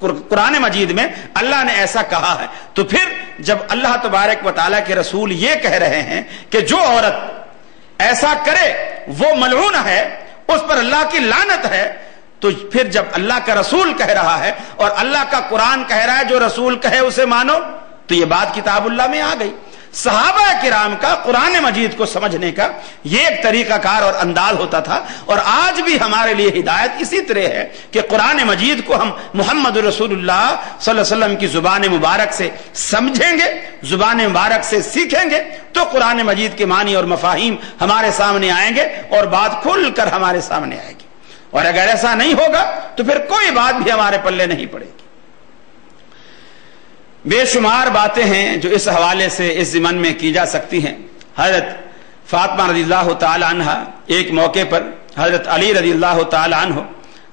قرآن مجید میں اللہ نے ایسا کہا ہے۔ تو پھر جب اللہ تبارک و تعالیٰ کے رسول یہ کہہ رہے ہیں کہ جو عورت ایسا کرے وہ ملعون ہے، اس پر اللہ کی لعنت ہے، تو پھر جب اللہ کا رسول کہہ رہا ہے اور اللہ کا قرآن کہہ رہا ہے جو رسول کہے اسے مانو، تو یہ بات کتاب اللہ میں آ گئی۔ صحابہ کرام کا قرآن مجید کو سمجھنے کا یہ ایک طریقہ کار اور انداز ہوتا تھا، اور آج بھی ہمارے لیے ہدایت اسی طرح ہے کہ قرآن مجید کو ہم محمد رسول اللہ صلی اللہ علیہ وسلم کی زبان مبارک سے سمجھیں گے، زبان مبارک سے سیکھیں گے، تو قرآن مجید کے معنی اور مفاہیم ہمارے سامنے آئیں گے اور بات کھل کر ہمارے سامنے آئے گی۔ اور اگر ایسا نہیں ہوگا تو پھر کوئی بات بھی ہمارے پلے نہیں پڑے گی۔ بے شمار باتیں ہیں جو اس حوالے سے اس ضمن میں کی جا سکتی ہیں۔ حضرت فاطمہ رضی اللہ تعالی عنہ ایک موقع پر حضرت علی رضی اللہ تعالی عنہ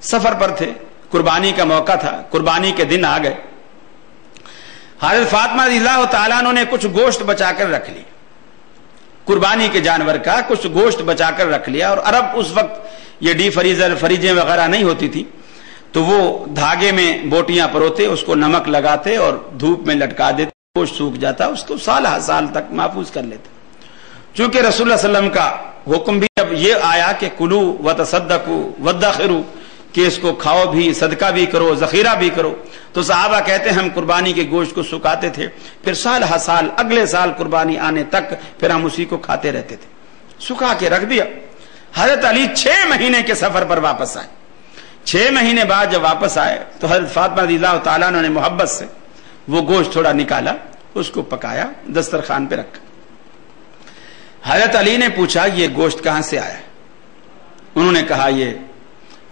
سفر پر تھے، قربانی کا موقع تھا، قربانی کے دن آ گئے۔ حضرت فاطمہ رضی اللہ تعالی عنہ نے کچھ گوشت بچا کر رکھ لی، قربانی کے جانور کا کچھ گوشت بچا کر رکھ لیا، اور عرب اس وقت یہ ڈی فریزر فریجیں وغیرہ نہیں ہوتی تھی، تو وہ دھاگے میں بوٹیاں پروتے، اس کو نمک لگاتے اور دھوپ میں لٹکا دیتے، گوشت سوکھ جاتا، اس کو سال ہر سال تک محفوظ کر لیتے۔ چونکہ رسول اللہ صلی اللہ علیہ وسلم کا حکم بھی اب یہ آیا کہ کلو وتصدقوا وادخروا، کہ اس کو کھاؤ بھی، صدقہ بھی کرو، ذخیرہ بھی کرو، تو صحابہ کہتے ہیں ہم قربانی کے گوشت کو سکھاتے تھے، پھر سال ہر سال اگلے سال قربانی آنے تک پھر ہم اسی کو کھاتے رہتے تھے، سکھا کے رکھ دیا۔ حضرت علی 6 مہینے کے سفر پر واپس آئے، 6 مہینے بعد جب واپس آئے تو حضرت فاطمہ رضی اللہ تعالیٰ عنہ نے محبت سے وہ گوشت تھوڑا نکالا، اس کو پکایا، دسترخوان پہ رکھا۔ حضرت علی نے پوچھا یہ گوشت کہاں سے آیا؟ انہوں نے کہا یہ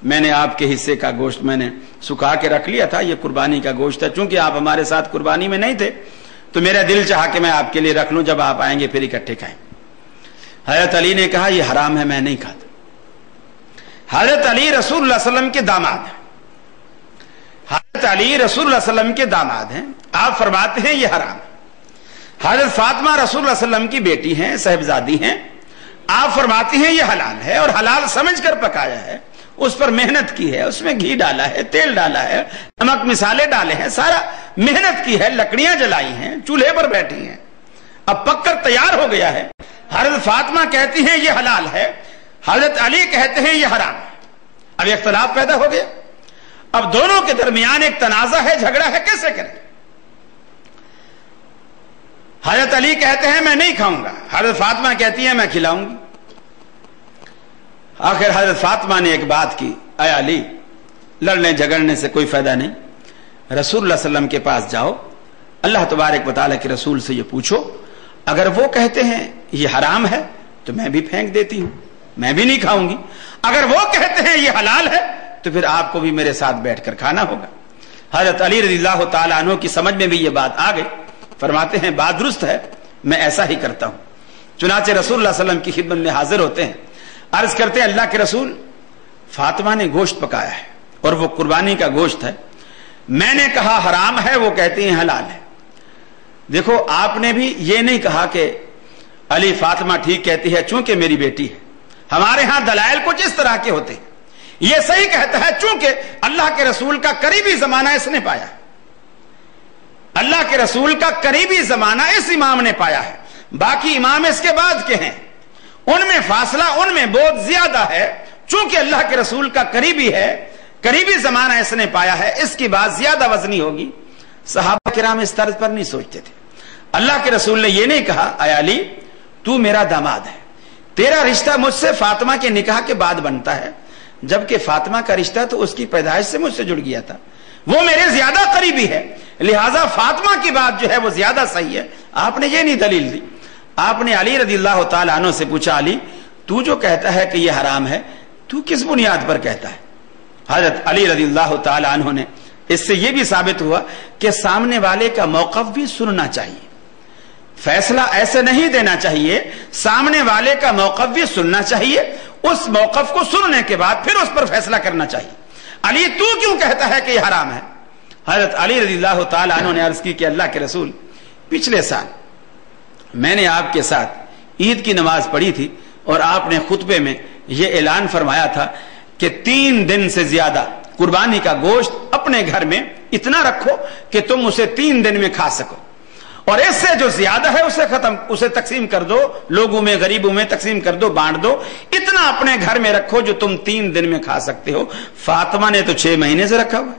میں نے آپ کے حصے کا گوشت میں نے سکھا کے رکھ لیا تھا، یہ قربانی کا گوشت ہے، چونکہ آپ ہمارے ساتھ قربانی میں نہیں تھے تو میرا دل چاہا کہ میں آپ کے لیے رکھ لوں، جب آپ آئیں گے پھر اکٹھے کھائیں۔ حضرت علی نے کہا یہ حرام ہے، میں نہیں کھاتا۔ حضرت علی رسول اللہ صلی اللہ علیہ وسلم کے داماد ہیں، حضرت علی رسول اللہ صلی اللہ علیہ وسلم کے داماد ہیں، آپ فرماتے ہیں یہ حرام ہے۔ حضرت فاطمہ رسول اللہ صلی اللہ علیہ وسلم کی بیٹی ہیں، صاحبزادی ہیں، آپ فرماتی ہیں یہ حلال ہے، اور حلال سمجھ کر پکایا ہے، اس پر محنت کی ہے، اس میں گھی ڈالا ہے، تیل ڈالا ہے، نمک مسالے ڈالے ہیں، سارا محنت کی ہے، لکڑیاں جلائی ہیں، چولہے پر بیٹھی ہیں، اب پک کر تیار ہو گیا ہے۔ حضرت فاطمہ کہتی ہیں یہ حلال ہے، حضرت علی کہتے ہیں یہ حرام ہے۔ اب اختلاف پیدا ہو گیا، اب دونوں کے درمیان ایک تنازع ہے، جھگڑا ہے، کیسے کریں؟ حضرت علی کہتے ہیں میں نہیں کھاؤں گا، حضرت فاطمہ کہتی ہیں میں کھلاؤں گی۔ آخر حضرت فاطمہ نے ایک بات کی، اے علی لڑنے جھگڑنے سے کوئی فائدہ نہیں، رسول اللہ صلی اللہ علیہ وسلم کے پاس جاؤ، اللہ تبارک و تعالیٰ کے رسول سے یہ پوچھو، اگر وہ کہتے ہیں یہ حرام ہے تو میں بھی پھینک دیتی ہوں، میں بھی نہیں کھاؤں گی، اگر وہ کہتے ہیں یہ حلال ہے تو پھر آپ کو بھی میرے ساتھ بیٹھ کر کھانا ہوگا۔ حضرت علی رضی اللہ تعالیٰ عنہ کی سمجھ میں بھی یہ بات آ گئی، فرماتے ہیں بات درست ہے، میں ایسا ہی کرتا ہوں۔ چنانچہ رسول اللہ صلی اللہ علیہ وسلم کی خدمت میں حاضر ہوتے ہیں، عرض کرتے ہیں اللہ کے رسول فاطمہ نے گوشت پکایا ہے اور وہ قربانی کا گوشت ہے، میں نے کہا حرام ہے، وہ کہتی ہیں حلال ہے۔ دیکھو آپ نے بھی یہ نہیں کہا کہ علی فاطمہ ٹھیک کہتی ہے چونکہ میری بیٹی ہے، ہمارے ہاں دلائل کچھ اس طرح کے ہوتے ہیں، یہ صحیح کہتا ہے چونکہ اللہ کے رسول کا قریبی زمانہ اس نے پایا ہے، اللہ کے رسول کا قریبی زمانہ اس امام نے پایا ہے، باقی امام اس کے بعد کے ہیں، ان میں فاصلہ ان میں بہت زیادہ ہے، چونکہ اللہ کے رسول کا قریبی ہے، قریبی زمانہ اس نے پایا ہے، اس کی بات زیادہ وزنی ہوگی۔ صحابہ کرام اس طرز پر نہیں سوچتے تھے، اللہ کے رسول نے یہ نہیں کہا اے علی تو میرا داماد ہے، تیرا رشتہ مجھ سے فاطمہ کے نکاح کے بعد بنتا ہے، جبکہ فاطمہ کا رشتہ تو اس کی پیدائش سے مجھ سے جڑ گیا تھا، وہ میرے زیادہ قریبی ہے، لہٰذا فاطمہ کی بات جو ہے وہ زیادہ صحیح ہے۔ آپ نے یہ نہیں دلیل دی، آپ نے علی رضی اللہ تعالیٰ عنہ سے پوچھا علی تو جو کہتا ہے کہ یہ حرام ہے تو کس بنیاد پر کہتا ہے؟ حضرت علی رضی اللہ تعالیٰ عنہ نے اس سے یہ بھی ثابت ہوا کہ سامنے والے کا موقف بھی سننا چاہیے، فیصلہ ایسے نہیں دینا چاہیے، سامنے والے کا موقف بھی سننا چاہیے، اس موقف کو سننے کے بعد پھر اس پر فیصلہ کرنا چاہیے۔ علی تو کیوں کہتا ہے کہ یہ حرام ہے؟ حضرت علی رضی اللہ تعالیٰ عنہ نے عرض کی کہ اللہ کے رسول پچھلے سال میں نے آپ کے ساتھ عید کی نماز پڑھی تھی اور آپ نے خطبے میں یہ اعلان فرمایا تھا کہ 3 دن سے زیادہ قربانی کا گوشت اپنے گھر میں اتنا رکھو کہ تم اسے 3 دن میں کھا سکو، اور اس سے جو زیادہ ہے اسے تقسیم کر دو، لوگوں میں غریبوں میں تقسیم کر دو، بانٹ دو، اتنا اپنے گھر میں رکھو جو تم 3 دن میں کھا سکتے ہو۔ فاطمہ نے تو 6 مہینے سے رکھا ہوا،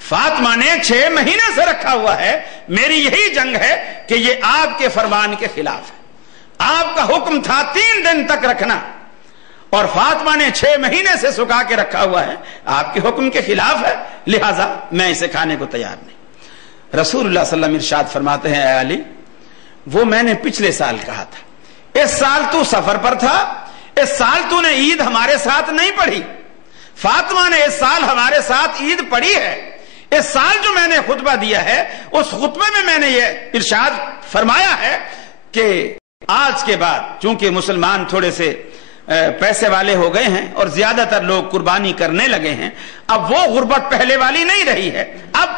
فاطمہ نے 6 مہینے سے رکھا ہوا ہے، میری یہی جنگ ہے کہ یہ آپ کے فرمان کے خلاف ہے۔ آپ کا حکم تھا 3 دن تک رکھنا، اور فاطمہ نے 6 مہینے سے سکھا کے رکھا ہوا ہے، آپ کے حکم کے خلاف ہے، لہذا میں اسے کھانے کو تیار نہیں۔ رسول اللہ صلی اللہ علیہ وسلم ارشاد فرماتے ہیں، اے علی، وہ میں نے پچھلے سال کہا تھا، اس سال تو سفر پر تھا، اس سال تو نے عید ہمارے ساتھ نہیں پڑھی۔ فاطمہ نے اس سال ہمارے ساتھ عید پڑھی ہے۔ اس سال جو میں نے خطبہ دیا ہے، اس خطبے میں نے یہ ارشاد فرمایا ہے کہ آج کے بعد چونکہ مسلمان تھوڑے سے پیسے والے ہو گئے ہیں اور زیادہ تر لوگ قربانی کرنے لگے ہیں، اب وہ غربت پہلے والی نہیں رہی ہے۔ اب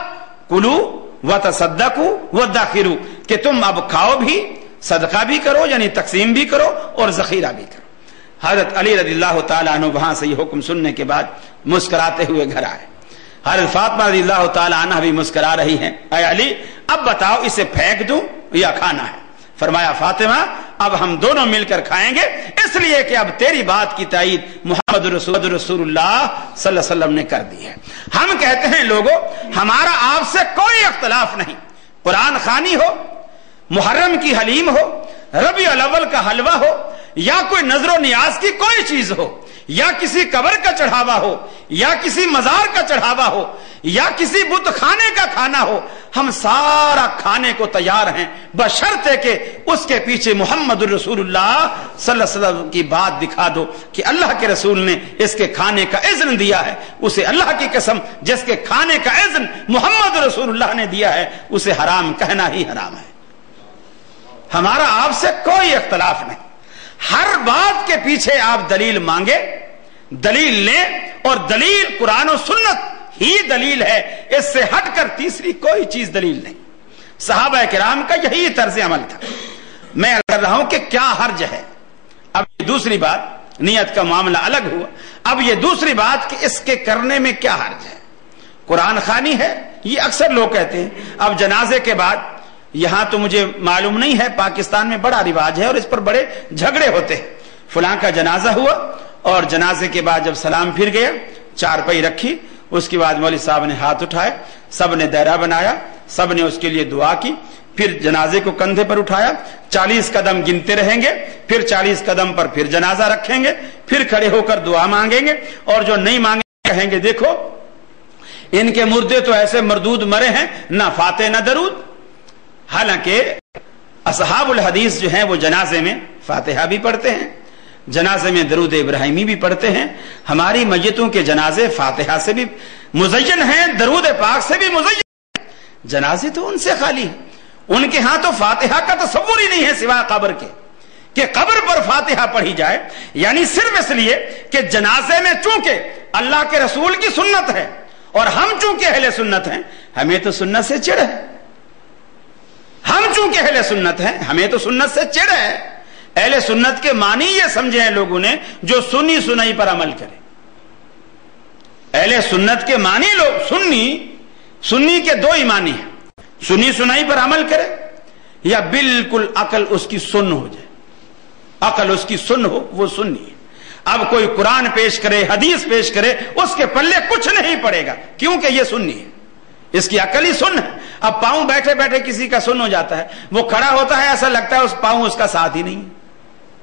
کلو وتصدقوا وادخروا، کہ تم اب کھاؤ بھی، صدقہ بھی کرو، یعنی تقسیم بھی کرو اور ذخیرہ بھی کرو۔ حضرت علی رضی اللہ تعالیٰ عنہ وہاں سے یہ حکم سننے کے بعد مسکراتے ہوئے گھر آئے۔ حضرت فاطمہ رضی اللہ تعالیٰ عنہ بھی مسکرا رہی ہیں، اے علی اب بتاؤ اسے پھینک دوں یا کھانا ہے؟ فرمایا، فاطمہ اب ہم دونوں مل کر کھائیں گے، اس لیے کہ اب تیری بات کی تائید محمد رسول اللہ صلی اللہ علیہ وسلم نے کر دی ہے۔ ہم کہتے ہیں لوگوں، ہمارا آپ سے کوئی اختلاف نہیں، قرآن خوانی ہو، محرم کی حلیم ہو، ربیع الاول کا حلوہ ہو، یا کوئی نظر و نیاز کی کوئی چیز ہو، یا کسی قبر کا چڑھاوا ہو، یا کسی مزار کا چڑھاوا ہو، یا کسی بت خانے کا کھانا ہو، ہم سارا کھانے کو تیار ہیں، بشرطے کہ اس کے پیچھے محمد رسول اللہ صلی اللہ علیہ وسلم کی بات دکھا دو کہ اللہ کے رسول نے اس کے کھانے کا اذن دیا ہے۔ اسے اللہ کی قسم، جس کے کھانے کا اذن محمد رسول اللہ نے دیا ہے، اسے حرام کہنا ہی حرام ہے۔ ہمارا آپ سے کوئی اختلاف نہیں، ہر بات کے پیچھے آپ دلیل مانگے، دلیل لیں، اور دلیل قرآن و سنت ہی دلیل ہے، اس سے ہٹ کر تیسری کوئی چیز دلیل نہیں۔ صحابہ کرام کا یہی طرز عمل تھا۔ میں کر رہا ہوں کہ کیا حرج ہے۔ اب یہ دوسری بات، نیت کا معاملہ الگ ہوا، اب یہ دوسری بات کہ اس کے کرنے میں کیا حرج ہے۔ قرآن خوانی ہے، یہ اکثر لوگ کہتے ہیں۔ اب جنازے کے بعد، یہاں تو مجھے معلوم نہیں ہے، پاکستان میں بڑا رواج ہے اور اس پر بڑے جھگڑے ہوتے ہیں۔ فلاں کا جنازہ ہوا اور جنازے کے بعد جب سلام پھر گیا، چارپائی رکھی، اس کے بعد مولوی صاحب نے ہاتھ اٹھائے، سب نے دائرہ بنایا، سب نے اس کے لیے دعا کی، پھر جنازے کو کندھے پر اٹھایا، 40 قدم گنتے رہیں گے، پھر 40 قدم پر پھر جنازہ رکھیں گے، پھر کھڑے ہو کر دعا مانگیں گے، اور جو نہیں مانگیں گے کہیں گے دیکھو ان کے مردے تو ایسے مردود مرے ہیں، نہ فاتح نہ درود۔ حالانکہ اصحاب الحدیث جو ہیں وہ جنازے میں فاتحہ بھی پڑھتے ہیں، جنازے میں درود ابراہیمی بھی پڑھتے ہیں۔ ہماری میتوں کے جنازے فاتحہ سے بھی مزین ہیں، درود پاک سے بھی مزین ہیں۔ جنازے تو ان سے خالی ہیں، ان کے ہاں تو فاتحہ کا تصور ہی نہیں ہے سوائے قبر کے، کہ قبر پر فاتحہ پڑھی جائے، یعنی صرف اس لیے کہ جنازے میں چونکہ اللہ کے رسول کی سنت ہے اور ہم چونکہ اہل سنت ہیں، ہمیں تو سنت سے چڑ ہے۔ ہم چونکہ اہل سنت ہیں، ہمیں تو سنت سے چڑ ہے۔ اہل سنت کے معنی یہ سمجھے ہیں لوگوں نے جو سنی سنائی پر عمل کرے۔ اہل سنت کے معنی لوگ سنی کے دو ہی معنی ہیں، سنی سنائی پر عمل کرے یا بالکل عقل اس کی سن ہو جائے، عقل اس کی سن ہو، وہ سنی ہے۔ اب کوئی قرآن پیش کرے، حدیث پیش کرے، اس کے پلے کچھ نہیں پڑے گا، کیونکہ یہ سنی ہے، اس کی عقل ہی سن ہے۔ اب پاؤں بیٹھے بیٹھے کسی کا سن ہو جاتا ہے، وہ کھڑا ہوتا ہے ایسا لگتا ہے اس پاؤں اس کا ساتھ ہی نہیں ہے،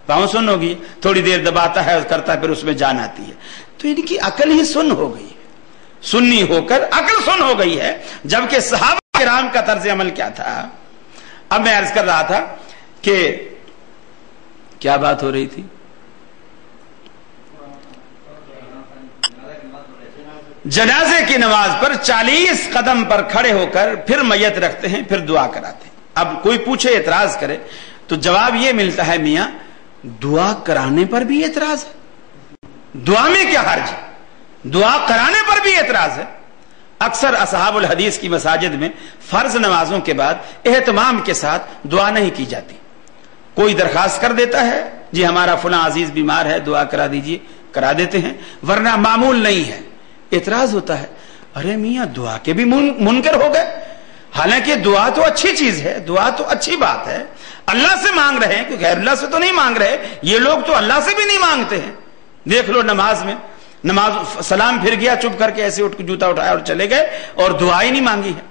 پاؤں سن ہوگی، تھوڑی دیر دباتا ہے کرتا ہے، پھر اس میں جان آتی ہے، تو ان کی عقل ہی سن ہو گئی ہے، سنی ہو کر عقل سن ہو گئی ہے۔ جبکہ صحابہ کرام کا طرز عمل کیا تھا؟ اب میں عرض کر رہا تھا کہ کیا بات ہو رہی تھی؟ جنازے کی نماز پر 40 قدم پر کھڑے ہو کر پھر میت رکھتے ہیں، پھر دعا کراتے ہیں۔ اب کوئی پوچھے، اعتراض کرے، تو جواب یہ ملتا ہے، میاں دعا کرانے پر بھی اعتراض ہے، دعا میں کیا حرج ہے؟ دعا کرانے پر بھی اعتراض ہے۔ اکثر اصحاب الحدیث کی مساجد میں فرض نمازوں کے بعد اہتمام کے ساتھ دعا نہیں کی جاتی۔ کوئی درخواست کر دیتا ہے، جی ہمارا فلاں عزیز بیمار ہے، دعا کرا دیجئے، کرا دیتے ہیں، ورنہ معمول نہیں ہے۔ اعتراض ہوتا ہے، ارے میاں دعا کے بھی منکر ہو گئے، حالانکہ دعا تو اچھی چیز ہے، دعا تو اچھی بات ہے، اللہ سے مانگ رہے ہیں، کیونکہ غیر اللہ سے تو نہیں مانگ رہے، یہ لوگ تو اللہ سے بھی نہیں مانگتے ہیں۔ دیکھ لو نماز میں نماز سلام پھر گیا چپ کر کے ایسے اٹھ کے جوتا اٹھایا اور چلے گئے اور دعا ہی نہیں مانگی ہے.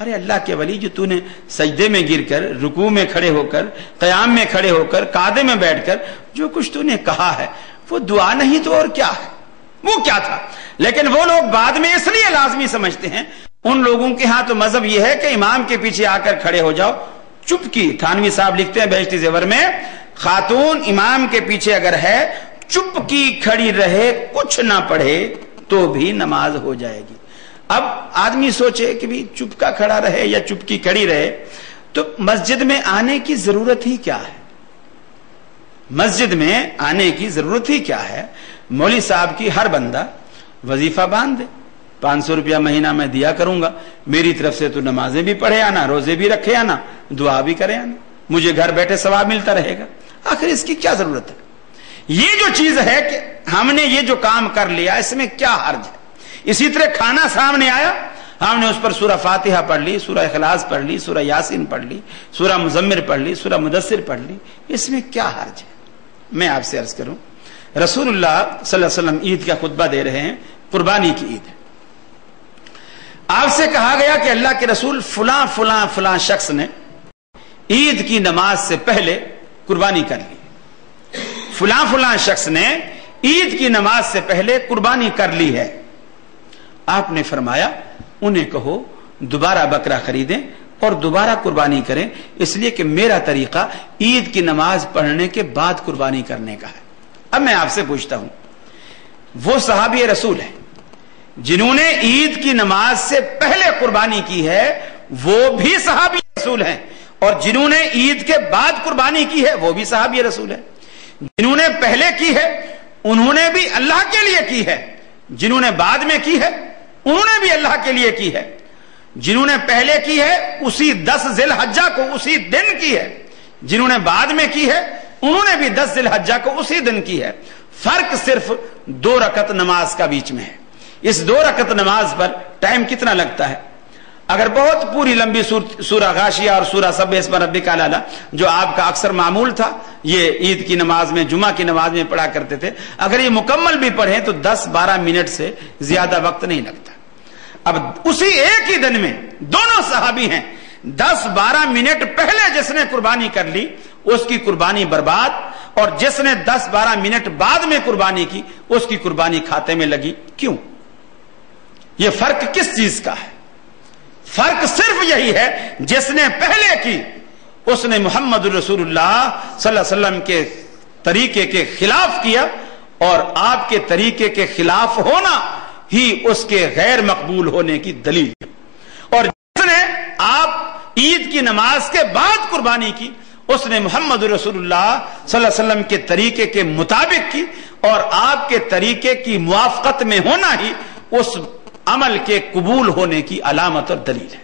ارے اللہ کے ولی، جو تو نے سجدے میں گر کر، رکوع میں کھڑے ہو کر، قیام میں کھڑے ہو کر، قعدے میں بیٹھ کر جو کچھ تو نے کہا ہے وہ دعا نہیں تو اور کیا ہے؟ وہ کیا تھا؟ لیکن وہ لوگ بعد میں اس لیے لازمی سمجھتے ہیں. ان لوگوں کے ہاں تو مذہب یہ ہے کہ امام کے پیچھے آ کر کھڑے ہو جاؤ چپ کی. تھانوی صاحب لکھتے ہیں بہشتی زیور میں، خاتون امام کے پیچھے اگر ہے چپ کی کھڑی رہے کچھ نہ پڑھے تو بھی نماز ہو جائے گی. اب آدمی سوچے کہ بھی چپ کا کھڑا رہے یا چپ کی کھڑی رہے، تو مسجد میں آنے کی ضرورت ہی کیا ہے؟ مسجد میں آنے کی ضرورت ہی کیا ہے؟ مولوی صاحب کی ہر بندہ وظیفہ باندھ دے، 500 روپیہ مہینہ میں دیا کروں گا، میری طرف سے تو نمازیں بھی پڑھے آنا، روزے بھی رکھے آنا، دعا بھی کرے آنا، مجھے گھر بیٹھے ثواب ملتا رہے گا. آخر اس کی کیا ضرورت ہے؟ یہ جو چیز ہے کہ ہم نے یہ جو کام کر لیا اس میں کیا حرج ہے؟ اسی طرح کھانا سامنے آیا، ہم نے اس پر سورہ فاتحہ پڑھ لی، سورہ اخلاص پڑھ لی، سورہ یاسین پڑھ لی، سورہ مزمر پڑھ لی، سورہ مدثر پڑھ لی، اس میں کیا حرج ہے؟ میں آپ سے عرض کروں، رسول اللہ صلی اللہ علیہ وسلم عید کا خطبہ دے رہے ہیں، قربانی کی عید ہے. آپ سے کہا گیا کہ اللہ کے رسول فلاں فلاں فلاں شخص نے عید کی نماز سے پہلے قربانی کر لی، فلاں فلاں شخص نے عید کی نماز سے پہلے قربانی کر لی ہے. آپ نے فرمایا انہیں کہو دوبارہ بکرا خریدیں اور دوبارہ قربانی کریں، اس لیے کہ میرا طریقہ عید کی نماز پڑھنے کے بعد قربانی کرنے کا ہے. اب میں آپ سے پوچھتا ہوں، وہ صحابی رسول ہیں جنہوں نے عید کی نماز سے پہلے قربانی کی ہے وہ بھی صحابی رسول ہیں، اور جنہوں نے عید کے بعد قربانی کی ہے وہ بھی صحابی رسول ہیں. جنہوں نے پہلے کی ہے انہوں نے بھی اللہ کے لیے کی ہے، جنہوں نے بعد میں کی ہے انہوں نے بھی اللہ کے لیے کی ہے. جنہوں نے پہلے کی ہے اسی 10 ذی الحجہ کو اسی دن کی ہے، جنہوں نے بعد میں کی ہے انہوں نے بھی 10 ذی الحجہ کو اسی دن کی ہے. فرق صرف 2 رکعت نماز کا بیچ میں ہے. اس 2 رکعت نماز پر ٹائم کتنا لگتا ہے؟ اگر بہت پوری لمبی سورہ غاشیہ اور سورہ سبح اسم ربک الاعلی جو آپ کا اکثر معمول تھا، یہ عید کی نماز میں، جمعہ کی نماز میں پڑھا کرتے تھے، اگر یہ مکمل بھی پڑھیں تو 10-12 منٹ سے زیادہ وقت نہیں لگتا. اب اسی ایک ہی دن میں دونوں صحابی ہیں، 10-12 منٹ پہلے جس نے قربانی کر لی اس کی قربانی برباد، اور جس نے 10-12 منٹ بعد میں قربانی کی اس کی قربانی کھاتے میں لگی. کیوں؟ یہ فرق کس چیز کا ہے؟ فرق صرف یہی ہے، جس نے پہلے کی اس نے محمد رسول اللہ صلی اللہ علیہ وسلم کے طریقے کے خلاف کیا، اور آپ کے طریقے کے خلاف ہونا ہی اس کے غیر مقبول ہونے کی دلیل ہے. اور جس نے آپ عید کی نماز کے بعد قربانی کی اس نے محمد رسول اللہ صلی اللہ علیہ وسلم کے طریقے کے مطابق کی، اور آپ کے طریقے کی موافقت میں ہونا ہی اس عمل کے قبول ہونے کی علامت اور دلیل ہے.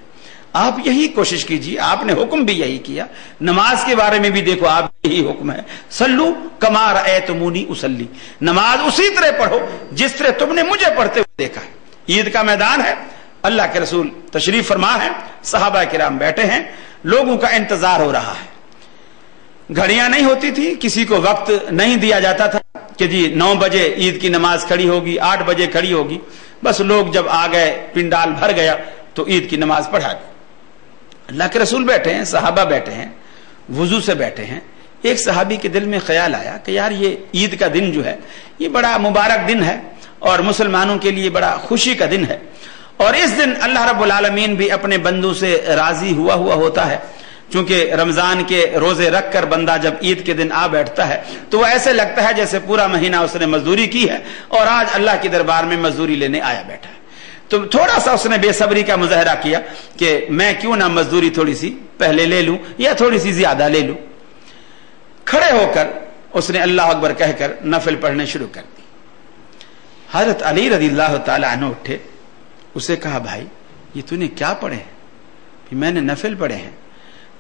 آپ یہی کوشش کیجیے، آپ نے حکم بھی یہی کیا، نماز کے بارے میں بھی دیکھو آپ یہی حکم ہے، سلو کما رأیتمونی اصلی، نماز اسی طرح پڑھو جس طرح تم نے مجھے پڑھتے ہوئے دیکھا ہے. عید کا میدان ہے، اللہ کے رسول تشریف فرما ہے، صحابہ کرام بیٹھے ہیں، لوگوں کا انتظار ہو رہا ہے. گھڑیاں نہیں ہوتی تھی، کسی کو وقت نہیں دیا جاتا تھا کہ جی 9 بجے عید کی نماز کھڑی ہوگی، 8 بجے کھڑی ہوگی. بس لوگ جب آ گئے، پنڈال بھر گیا تو عید کی نماز پڑھا گئی. اللہ کے رسول بیٹھے ہیں، صحابہ بیٹھے ہیں، وضو سے بیٹھے ہیں. ایک صحابی کے دل میں خیال آیا کہ یار یہ عید کا دن جو ہے یہ بڑا مبارک دن ہے اور مسلمانوں کے لیے بڑا خوشی کا دن ہے، اور اس دن اللہ رب العالمین بھی اپنے بندوں سے راضی ہوا ہوتا ہے. چونکہ رمضان کے روزے رکھ کر بندہ جب عید کے دن آ بیٹھتا ہے تو وہ ایسے لگتا ہے جیسے پورا مہینہ اس نے مزدوری کی ہے اور آج اللہ کے دربار میں مزدوری لینے آیا بیٹھا ہے. تو تھوڑا سا اس نے بے صبری کا مظاہرہ کیا کہ میں کیوں نہ مزدوری تھوڑی سی پہلے لے لوں یا تھوڑی سی زیادہ لے لوں. کھڑے ہو کر اس نے اللہ اکبر کہہ کر نفل پڑھنے شروع کر دی. حضرت علی رضی اللہ تعالی عنہ اٹھے، اسے کہا بھائی یہ تو نے کیا پڑھے ہیں؟ میں نے نفل پڑھے ہیں.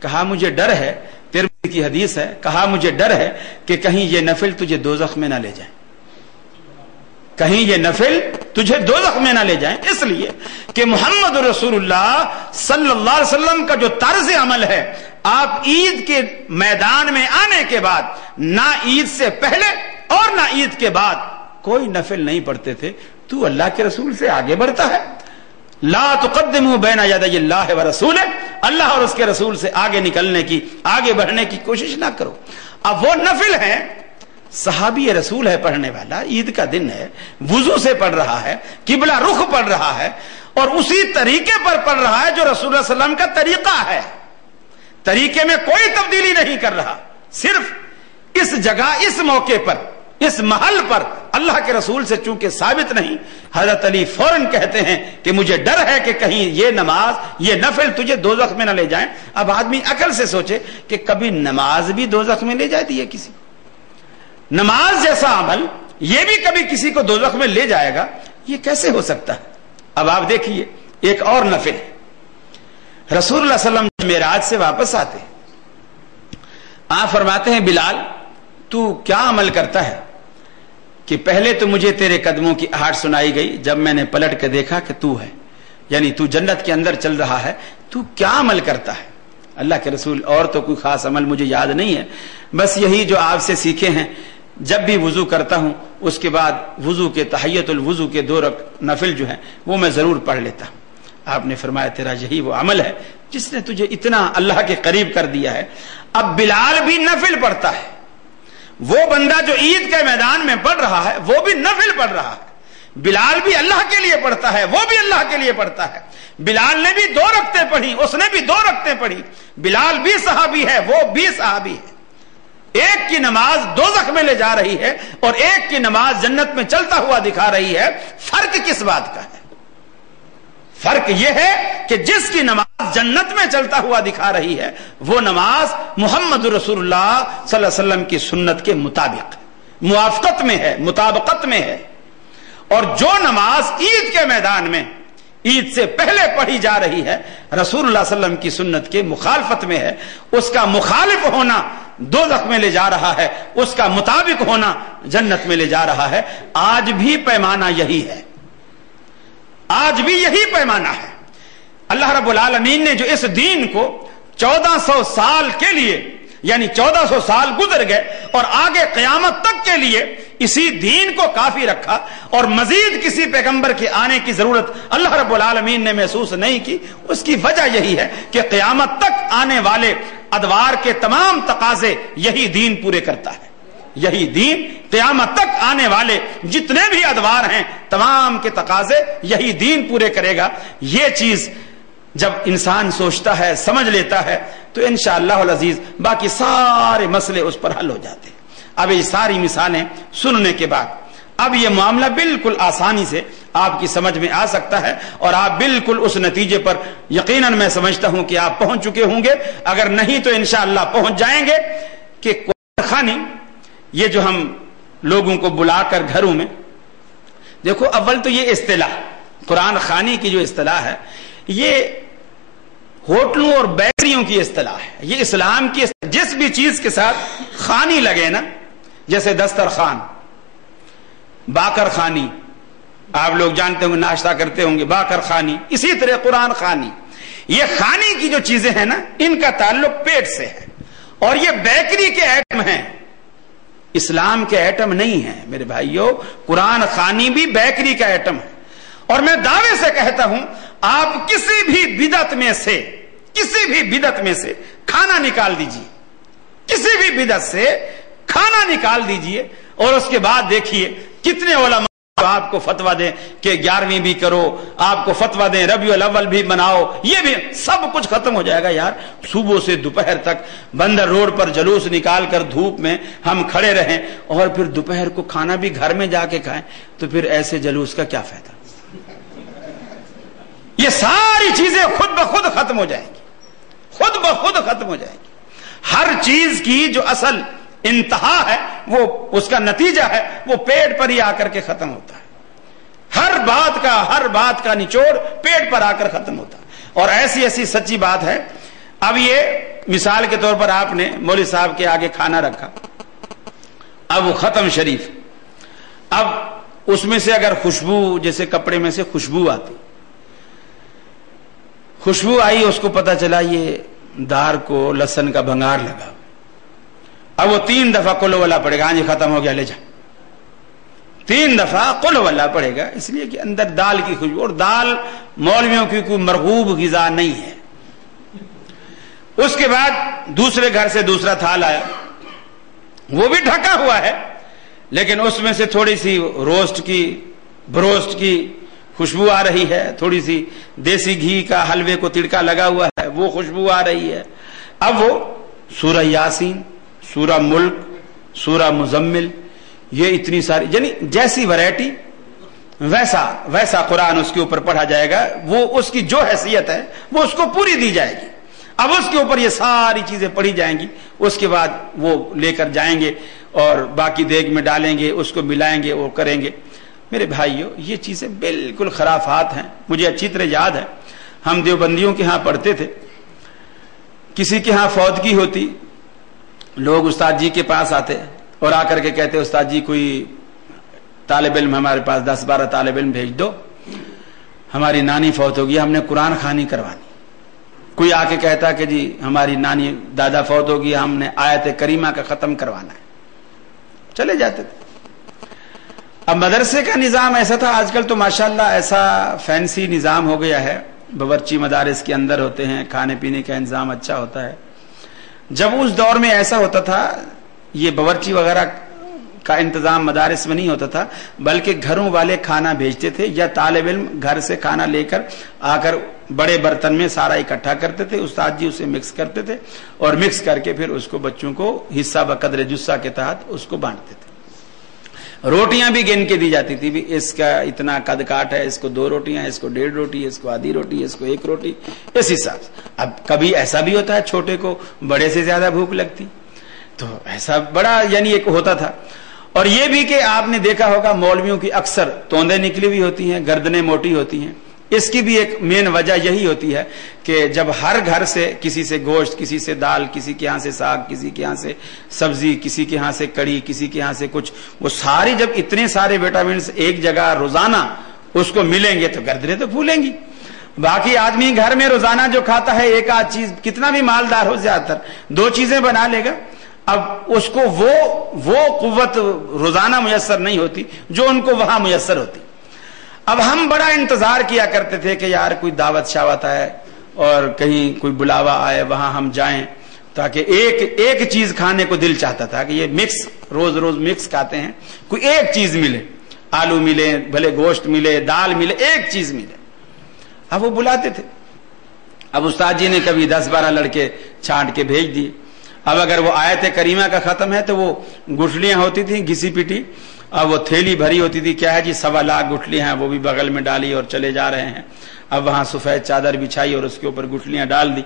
کہا مجھے ڈر ہے، ترمذی کی حدیث ہے، کہا مجھے ڈر ہے کہ کہیں یہ نفل تجھے دوزخ میں نہ لے جائیں، کہیں یہ نفل تجھے دوزخ میں نہ لے جائیں. اس لیے کہ محمد رسول اللہ صلی اللہ علیہ وسلم کا جو طرز عمل ہے، آپ عید کے میدان میں آنے کے بعد نہ عید سے پہلے اور نہ عید کے بعد کوئی نفل نہیں پڑھتے تھے، تو اللہ کے رسول سے آگے بڑھتا ہے. لا تقدموا بین یدی اللہ ورسولہ، اللہ اور اس کے رسول سے آگے نکلنے کی، آگے بڑھنے کی کوشش نہ کرو. اب وہ نفل ہے، صحابی رسول ہے پڑھنے والا، عید کا دن ہے، وضو سے پڑھ رہا ہے، قبلہ رخ پڑھ رہا ہے، اور اسی طریقے پر پڑھ رہا ہے جو رسول اللہ صلی اللہ علیہ وسلم کا طریقہ ہے. طریقے میں کوئی تبدیلی نہیں کر رہا، صرف اس جگہ، اس موقع پر، اس محل پر اللہ کے رسول سے چونکہ ثابت نہیں، حضرت علی فوراً کہتے ہیں کہ مجھے ڈر ہے کہ کہیں یہ نماز، یہ نفل تجھے دوزخ میں نہ لے جائیں. اب آدمی عقل سے سوچے کہ کبھی نماز بھی دوزخ میں لے جاتی ہے کسی، نماز جیسا عمل یہ بھی کبھی کسی کو دوزخ میں لے جائے گا، یہ کیسے ہو سکتا ہے؟ اب آپ دیکھیے ایک اور نفل، رسول اللہ صلی اللہ علیہ وسلم معراج سے واپس آتے، آپ فرماتے ہیں بلال تو کیا عمل کرتا ہے کہ پہلے تو مجھے تیرے قدموں کی آہٹ سنائی گئی، جب میں نے پلٹ کے دیکھا کہ تو ہے، یعنی تو جنت کے اندر چل رہا ہے، تو کیا عمل کرتا ہے؟ اللہ کے رسول اور تو کوئی خاص عمل مجھے یاد نہیں ہے، بس یہی جو آپ سے سیکھے ہیں، جب بھی وضو کرتا ہوں اس کے بعد وضو کے تحیت الوضو کے 2 نفل جو ہیں وہ میں ضرور پڑھ لیتا ہوں. آپ نے فرمایا تیرا یہی وہ عمل ہے جس نے تجھے اتنا اللہ کے قریب کر دیا ہے. اب بلال بھی نفل پڑھتا ہے، وہ بندہ جو عید کے میدان میں پڑھ رہا ہے وہ بھی نفل پڑھ رہا ہے. بلال بھی اللہ کے لیے پڑھتا ہے، وہ بھی اللہ کے لیے پڑھتا ہے. بلال نے بھی 2 رکعتیں پڑھی، اس نے بھی 2 رکعتیں پڑھی. بلال بھی صحابی ہے، وہ بھی صحابی ہے. ایک کی نماز دوزخ میں لے جا رہی ہے اور ایک کی نماز جنت میں چلتا ہوا دکھا رہی ہے. فرق کس بات کا ہے؟ فرق یہ ہے کہ جس کی نماز جنت میں چلتا ہوا دکھا رہی ہے وہ نماز محمد رسول اللہ صلی اللہ علیہ وسلم کی سنت کے مطابق موافقت میں ہے، مطابقت میں ہے. اور جو نماز عید کے میدان میں عید سے پہلے پڑھی جا رہی ہے رسول اللہ صلی اللہ علیہ وسلم کی سنت کے مخالفت میں ہے، اس کا مخالف ہونا دوزخ میں لے جا رہا ہے، اس کا مطابق ہونا جنت میں لے جا رہا ہے. آج بھی پیمانہ یہی ہے، آج بھی یہی پیمانہ ہے. اللہ رب العالمین نے جو اس دین کو 1400 سال کے لیے، یعنی 1400 سال گزر گئے اور آگے قیامت تک کے لیے اسی دین کو کافی رکھا اور مزید کسی پیغمبر کے آنے کی ضرورت اللہ رب العالمین نے محسوس نہیں کی، اس کی وجہ یہی ہے کہ قیامت تک آنے والے ادوار کے تمام تقاضے یہی دین پورے کرتا ہے. یہی دین قیامت تک آنے والے جتنے بھی ادوار ہیں تمام کے تقاضے یہی دین پورے کرے گا. یہ چیز جب انسان سوچتا ہے، سمجھ لیتا ہے، تو انشاءاللہ العزیز باقی سارے مسئلے اس پر حل ہو جاتے ہیں. اب یہ ساری مثالیں سننے کے بعد اب یہ معاملہ بالکل آسانی سے آپ کی سمجھ میں آ سکتا ہے اور آپ بالکل اس نتیجے پر یقیناً میں سمجھتا ہوں کہ آپ پہنچ چکے ہوں گے، اگر نہیں تو انشاءاللہ پہنچ جائیں گے کہ قرآن خوانی یہ جو ہم لوگوں کو بلا کر گھروں میں، دیکھو اول تو یہ اصطلاح قرآن خوانی کی جو اصطلاح ہے یہ ہوٹلوں اور بیکریوں کی اصطلاح ہے. یہ اسلام کی جس بھی چیز کے ساتھ خوانی لگے نا، جیسے دسترخوان، باقر خوانی، آپ لوگ جانتے ہوں گے، ناشتہ کرتے ہوں گے باقر خوانی، اسی طرح قرآن خوانی. یہ خوانی کی جو چیزیں ہیں نا ان کا تعلق پیٹ سے ہے اور یہ بیکری کے آئٹم ہیں، اسلام کے آئٹم نہیں ہیں میرے بھائیو. قرآن خوانی بھی بیکری کا آئٹم ہے. اور میں دعوے سے کہتا ہوں آپ کسی بھی بدعت میں سے کھانا نکال دیجئے، کسی بھی بدعت سے کھانا نکال دیجئے اور اس کے بعد دیکھیے کتنے علماء آپ کو فتویٰ دیں کہ 11ویں بھی کرو، آپ کو فتویٰ دیں ربیع الاول بھی مناؤ، یہ بھی سب کچھ ختم ہو جائے گا. یار صبح سے دوپہر تک بندر روڈ پر جلوس نکال کر دھوپ میں ہم کھڑے رہیں اور پھر دوپہر کو کھانا بھی گھر میں جا کے کھائیں تو پھر ایسے جلوس کا کیا فائدہ؟ یہ ساری چیزیں خود بخود ختم ہو جائیں گی، خود بخود ختم ہو جائیں گی. ہر چیز کی جو اصل انتہا ہے وہ اس کا نتیجہ ہے وہ پیٹ پر ہی آ کر کے ختم ہوتا ہے. ہر بات کا نچوڑ پیٹ پر آ کر ختم ہوتا ہے. اور ایسی سچی بات ہے. اب یہ مثال کے طور پر آپ نے مولوی صاحب کے آگے کھانا رکھا، اب وہ ختم شریف، اب اس میں سے اگر خوشبو، جیسے کپڑے میں سے خوشبو آتی، خوشبو آئی، اس کو پتا چلا یہ دار کو لہسن کا بھنگار لگا، اب وہ 3 دفعہ قل واللہ پڑے گا، ہاں جی ختم ہو گیا لے جا. 3 دفعہ قل واللہ پڑھے گا، اس لیے کہ اندر دال کی خوشبو، اور دال مولویوں کی کوئی مرغوب غذا نہیں ہے۔ اس کے بعد دوسرے گھر سے دوسرا تھال آیا، وہ بھی ڈھکا ہوا ہے، لیکن اس میں سے تھوڑی سی بروسٹ کی خوشبو آ رہی ہے، تھوڑی سی دیسی گھی کا حلوے کو تڑکا لگا ہوا ہے، وہ خوشبو آ رہی ہے۔ اب وہ سورہ یاسین، سورہ ملک، سورہ مزمل، یہ اتنی ساری، یعنی جیسی ویرائٹی ویسا قرآن اس کے اوپر پڑھا جائے گا، وہ اس کی جو حیثیت ہے وہ اس کو پوری دی جائے گی۔ اب اس کے اوپر یہ ساری چیزیں پڑھی جائیں گی، اس کے بعد وہ لے کر جائیں گے اور باقی دیگ میں ڈالیں گے، اس کو ملائیں گے، وہ کریں گے۔ میرے بھائیو، یہ چیزیں بالکل خرافات ہیں۔ مجھے اچھی طرح یاد ہے، ہم دیوبندیوں کے ہاں پڑھتے تھے، کسی کے ہاں فوتگی ہوتی، لوگ استاد جی کے پاس آتے اور آ کر کے کہتے استاد جی کوئی طالب علم ہمارے پاس 10-12 طالب علم بھیج دو، ہماری نانی فوت ہو گئی، ہم نے قرآن خوانی کروانی۔ کوئی آ کے کہتا کہ جی ہماری نانی دادا فوت ہو گئی، ہم نے آیت کریمہ کا ختم کروانا ہے، چلے جاتے تھے۔ اب مدرسے کا نظام ایسا تھا، آج کل تو ماشاءاللہ ایسا فینسی نظام ہو گیا ہے، باورچی مدارس کے اندر ہوتے ہیں، کھانے پینے کا انتظام اچھا ہوتا ہے۔ جب اس دور میں ایسا ہوتا تھا، یہ باورچی وغیرہ کا انتظام مدارس میں نہیں ہوتا تھا، بلکہ گھروں والے کھانا بھیجتے تھے، یا طالب علم گھر سے کھانا لے کر آ کر بڑے برتن میں سارا اکٹھا کرتے تھے، استاد جی اسے مکس کرتے تھے اور مکس کر کے پھر اس کو بچوں کو حصہ بقدر جسہ کے تحت اس کو بانٹتے تھے۔ روٹیاں بھی گن کے دی جاتی تھی، بھی اس کا اتنا قد کاٹ ہے، اس کو 2 روٹیاں، اس کو 1.5 روٹی، اس کو آدھی روٹی، اس کو 1 روٹی، اس حساب سے۔ اب کبھی ایسا بھی ہوتا ہے چھوٹے کو بڑے سے زیادہ بھوک لگتی، تو ایسا بڑا یعنی ایک ہوتا تھا۔ اور یہ بھی کہ آپ نے دیکھا ہوگا مولویوں کی اکثر توندیں نکلی ہوئی ہوتی ہیں، گردنیں موٹی ہوتی ہیں۔ اس کی بھی ایک مین وجہ یہی ہوتی ہے کہ جب ہر گھر سے کسی سے گوشت، کسی سے دال، کسی کے ہاں سے ساگ، کسی کے ہاں سے سبزی، کسی کے ہاں سے کڑی، کسی کے ہاں سے کچھ، وہ ساری جب اتنے سارے وٹامنس ایک جگہ روزانہ اس کو ملیں گے تو گردنیں تو پھولیں گی۔ باقی آدمی گھر میں روزانہ جو کھاتا ہے ایک آدھ چیز، کتنا بھی مالدار ہو، زیادہ تر 2 چیزیں بنا لے گا۔ اب اس کو وہ قوت روزانہ میسر نہیں ہوتی جو ان کو وہاں میسر ہوتی۔ اب ہم بڑا انتظار کیا کرتے تھے کہ یار کوئی دعوت شاوت آئے اور کہیں کوئی بلاوا آئے، وہاں ہم جائیں، تاکہ ایک چیز کھانے کو دل چاہتا تھا کہ یہ روز مکس کھاتے ہیں، کوئی ایک چیز ملے، آلو ملے، بھلے گوشت ملے، دال ملے، ایک چیز ملے۔ اب وہ بلاتے تھے۔ اب استاد جی نے کبھی 10-12 لڑکے چھانٹ کے بھیج دیے۔ اب اگر وہ آیت کریمہ کا ختم ہے تو وہ گٹھلیاں ہوتی تھیں گھسی پیٹی، اب وہ تھیلی بھری ہوتی تھی، کیا ہے جی 1.25 لاکھ گٹھلی ہیں، وہ بھی بغل میں ڈالی اور چلے جا رہے ہیں۔ اب وہاں سفید چادر بچھائی اور اس کے اوپر گٹھلیاں ڈال دی۔